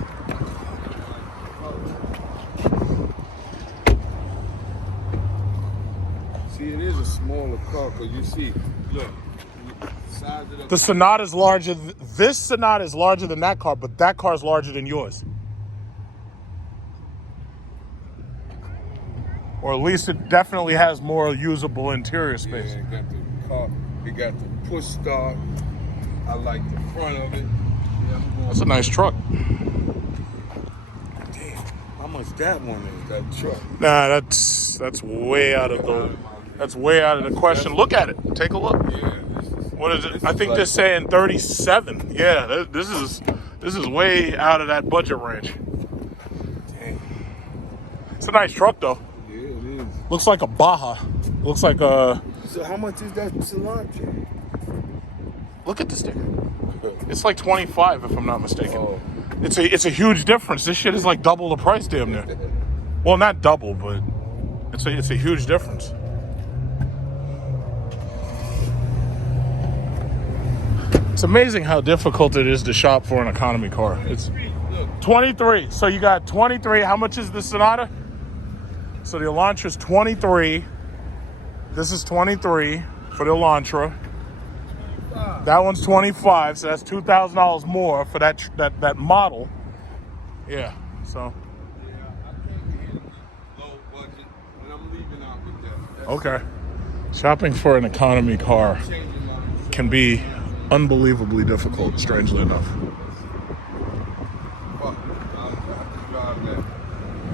See, it is a smaller car because you see, look, size of the Sonata is larger. This Sonata is larger than that car, but that car is larger than yours. Or at least it definitely has more usable interior space. Yeah, it got the car. It got the push start. I like the front of it. That's a nice truck. Damn, how much that one is? That truck? Nah, that's way out of the question. Look at it. Take a look. Yeah. What is it? I think they're saying 37. Yeah, this is way out of that budget range. Damn. It's a nice truck though. Yeah, it is. Looks like a Baja. Looks like a. So how much is that Elantra? Look at this thing. It's like 25 if I'm not mistaken. Oh. It's a huge difference. This shit is like double the price damn near. Well, not double, but it's a huge difference. It's amazing how difficult it is to shop for an economy car. It's 23. So you got 23. How much is the Sonata? So the Elantra is 23. This is 23 for the Elantra. That one's 25, so that's $2,000 more for that model. Yeah, so. Yeah, I came here low budget, and I'm leaving out with that. Okay. Shopping for an economy car can be unbelievably difficult, strangely enough. Fuck, I'll have to drive that.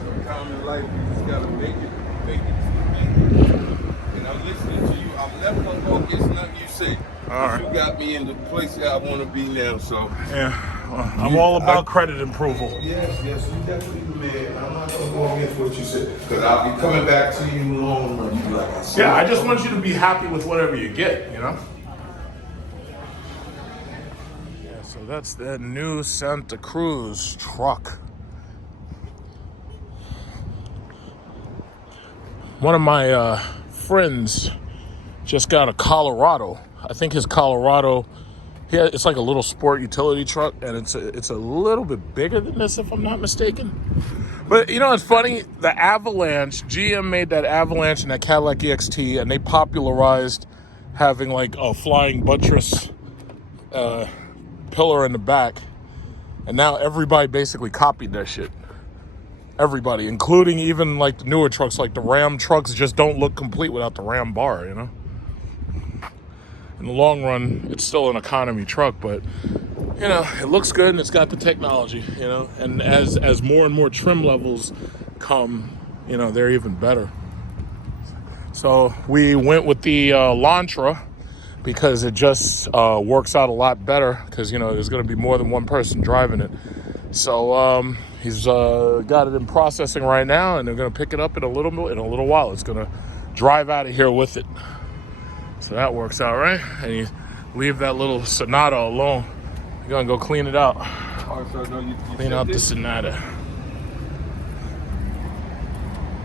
Sometimes in life, you just gotta make it. And I'm listening to you. I'm never gonna go against nothing you say. All right. You got me in the place that I want to be now, so. Yeah, well, I'm all about credit approval. Yes, you definitely the man. I'm not gonna go against what you said, because I'll be coming back to you in the long run. You be like, I said. Yeah, I just want you to be happy with whatever you get, you know? Yeah, so that's the new Santa Cruz truck. One of my friends just got a Colorado. I think his Colorado, it's like a little sport utility truck, and it's a little bit bigger than this, if I'm not mistaken. But you know, it's funny, the Avalanche, GM made that Avalanche and that Cadillac EXT, and they popularized having like a flying buttress pillar in the back, and now everybody basically copied that shit. Everybody, including even like the newer trucks, like the Ram trucks just don't look complete without the Ram bar, you know? In the long run, it's still an economy truck, but you know, it looks good and it's got the technology, you know? And as more and more trim levels come, you know, they're even better. So we went with the Elantra because it just works out a lot better because, you know, there's going to be more than one person driving it. So he's got it in processing right now, and they're going to pick it up in a little while. It's going to drive out of here with it. So that works out, right? And you leave that little Sonata alone. You're going to go clean it out. Oh, so no, you Clean out the Sonata.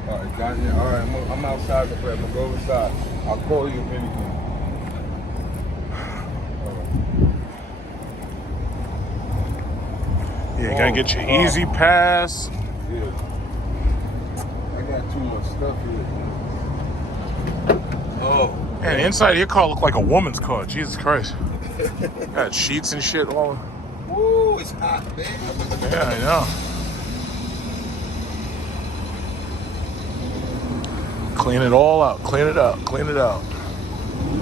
All right, got it. All right, I'm outside the I'm going to go inside. I'll call you if anything. Yeah, you got to get your easy pass. Yeah. I got too much stuff here. Oh. Man, inside of your car looked like a woman's car. Jesus Christ. Got sheets and shit all. Woo, it's hot, man. Yeah, I know. Clean it all out. Clean it out. Clean it out. I'm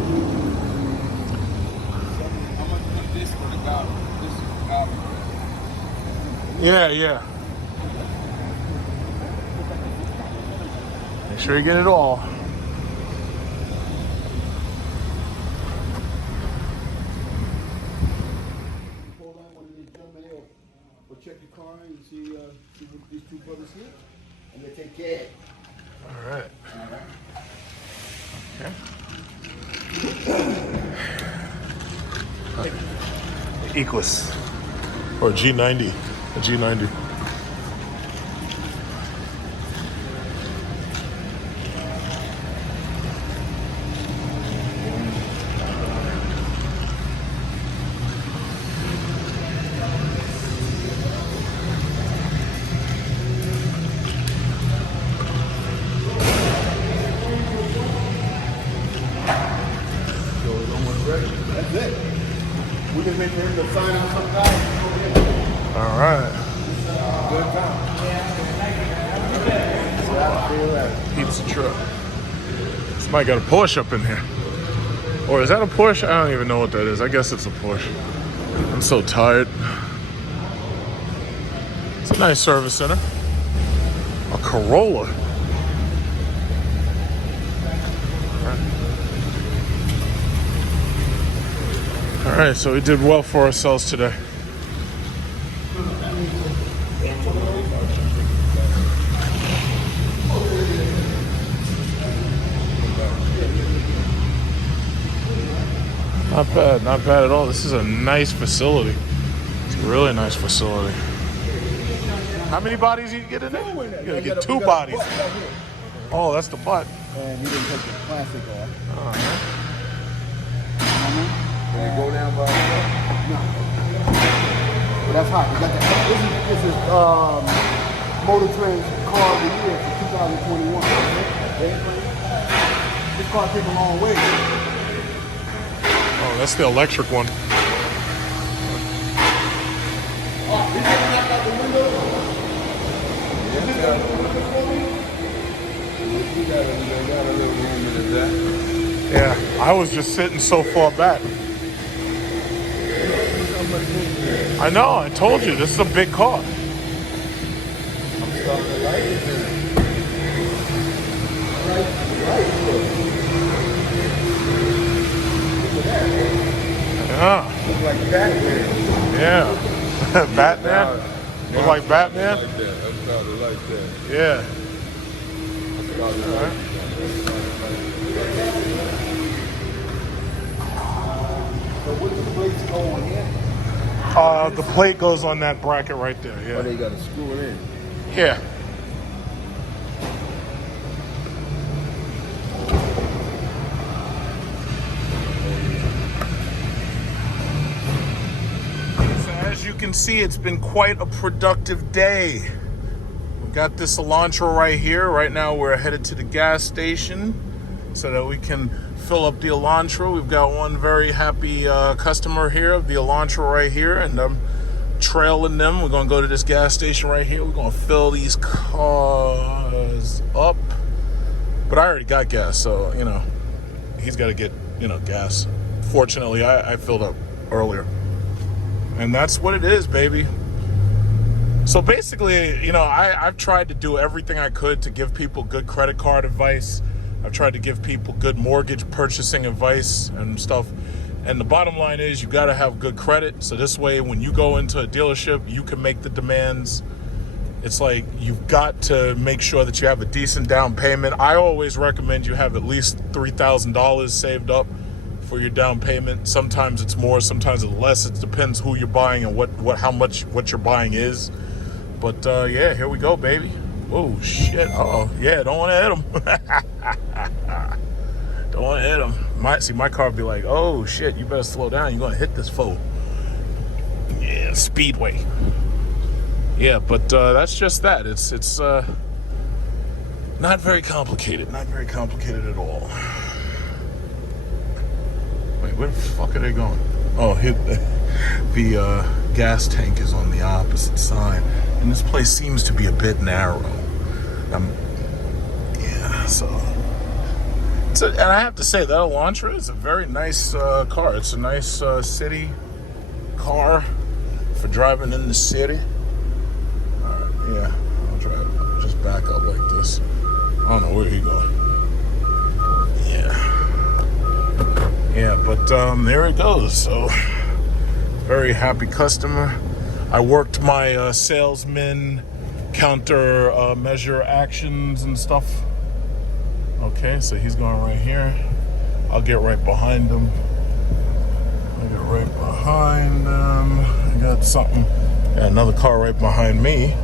going to do this for the guy. This is the guy. Yeah. Make sure you get it all. Check your car and see what these two brothers here, and they take care of it. All right. Okay. Equus or G90, a G90. That's it. We can make him to sign out some guys. All right. Good time. Pizza truck. Somebody got a Porsche up in here. Or is that a Porsche? I don't even know what that is. I guess it's a Porsche. I'm so tired. It's a nice service center. A Corolla. All right, so we did well for ourselves today. Not bad at all. This is a nice facility. It's a really nice facility. How many bodies you get in there? You're gonna get two bodies. Oh, that's the butt. And he didn't take the plastic off. Can you go down by No. But that's hot. We got this is Motor Trend's car of the year for 2021. Okay? This car came a long way. Oh, Oh, that's the electric one. Yeah, I was just sitting so far back. I know, I told you, this is a big car. Yeah. Look like Batman. Yeah. Batman? Look like Batman? Like that. That's probably like that. Yeah. That's probably like that. So what the plates go on here? The plate goes on that bracket right there, Or yeah. they got to screw it in. Yeah. So as you can see, it's been quite a productive day. We got this Elantra right here. Right now we're headed to the gas station so that we can fill up the Elantra. We've got one very happy customer here of the Elantra right here, and I'm trailing them. We're gonna go to this gas station right here. We're gonna fill these cars up. But I already got gas, so you know, he's got to get, you know, gas. Fortunately, I filled up earlier. And that's what it is, baby. So basically, you know, I've tried to do everything I could to give people good credit card advice. I've tried to give people good mortgage purchasing advice and stuff. And the bottom line is you got to have good credit. So this way, when you go into a dealership, you can make the demands. It's like you've got to make sure that you have a decent down payment. I always recommend you have at least $3,000 saved up for your down payment. Sometimes it's more, sometimes it's less. It depends who you're buying and how much what you're buying is. But yeah, here we go, baby. Oh shit! Uh-oh. Yeah, don't want to hit him. Don't want to hit him. My car would be like, oh shit, you better slow down. You're gonna hit this fool. Yeah, speedway. Yeah, but that's just that. It's not very complicated. Not very complicated at all. Wait, where the fuck are they going? Oh, the gas tank is on the opposite side, and this place seems to be a bit narrow. Yeah, so. And I have to say that Elantra is a very nice car. It's a nice city car for driving in the city. Yeah, I'll drive. Just back up like this. I don't know where he going. Yeah, but there it goes. So, very happy customer. I worked my salesman counter measure actions and stuff. Okay, so he's going right here. I'll get right behind him. I got something. Got another car right behind me.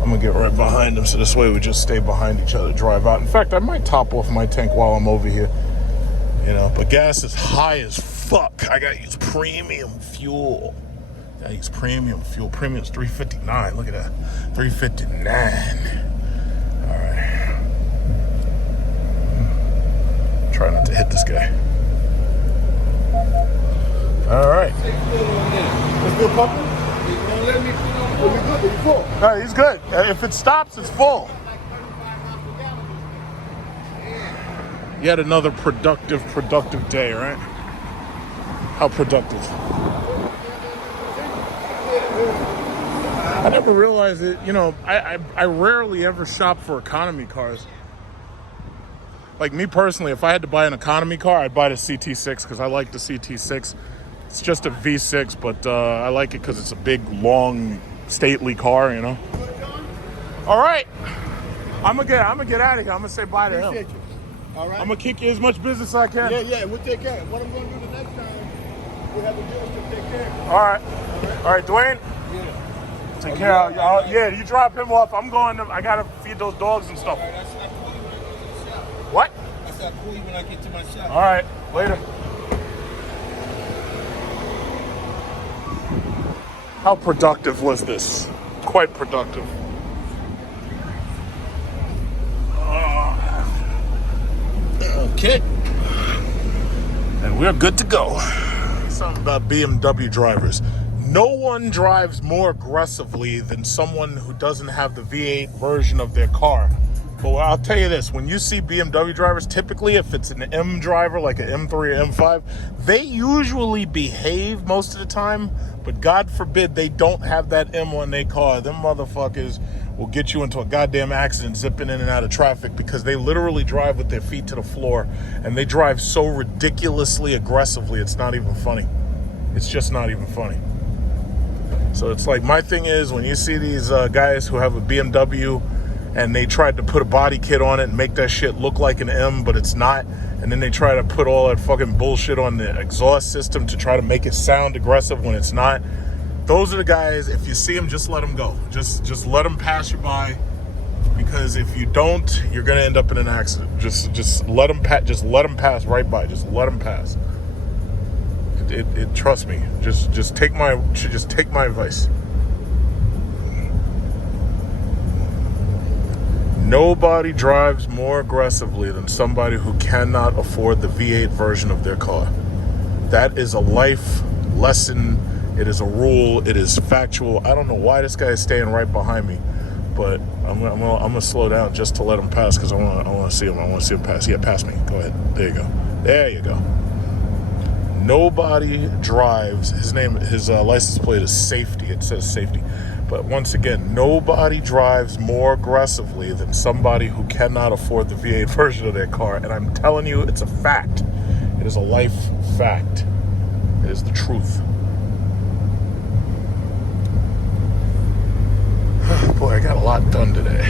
I'm gonna get right behind him, so this way we just stay behind each other, drive out. In fact, I might top off my tank while I'm over here. You know, but gas is high as fuck. I gotta use premium fuel. Premium's $3.59. Look at that. $3.59. Alright. Try not to hit this guy. Alright. It's still pumping? It's full. No, he's good. If it stops, it's full. Yet another productive day, right? How productive? I never realized it. You know, I rarely ever shop for economy cars. Like me personally, if I had to buy an economy car, I'd buy the CT6 because I like the CT6. It's just a V6, but I like it because it's a big, long, stately car, you know. All right, I'm gonna get out of here. I'm gonna say bye to him. Appreciate you. All right. I'm gonna kick you as much business as I can. Yeah, we'll take care of it. What I'm gonna do the next time, we'll have a dealership take care of it. All right, Dwayne. Yeah. Take care. Yeah, you drop him off. I'm going. I gotta feed those dogs and stuff. All right, I'll call you when I get to the shop. What? I said I'll call you when I get to my shop. All right, later. How productive was this? Quite productive. Okay. And we're good to go. something about BMW drivers. No one drives more aggressively than someone who doesn't have the V8 version of their car. But I'll tell you this, when you see BMW drivers, typically if it's an M driver, like an M3 or M5, they usually behave most of the time, but God forbid they don't have that M on their car. Them motherfuckers will get you into a goddamn accident zipping in and out of traffic because they literally drive with their feet to the floor, and they drive so ridiculously aggressively, it's not even funny. It's just not even funny. So it's like, my thing is, when you see these guys who have a BMW and they tried to put a body kit on it and make that shit look like an M, but it's not, and then they try to put all that fucking bullshit on the exhaust system to try to make it sound aggressive when it's not, those are the guys, if you see them, just let them go. Just let them pass you by, because if you don't, you're gonna end up in an accident. Just let them pass right by. Just let them pass. Trust me. Just take my advice. Nobody drives more aggressively than somebody who cannot afford the V8 version of their car. That is a life lesson. It is a rule. It is factual. I don't know why this guy is staying right behind me, but I'm gonna slow down just to let him pass, because I want to see him. I want to see him pass. Yeah, pass me. Go ahead. There you go. There you go. Nobody drives. His license plate is safety. It says safety. But once again, nobody drives more aggressively than somebody who cannot afford the V8 version of their car. And I'm telling you, it's a fact. It is a life fact. It is the truth. Boy, I got a lot done today.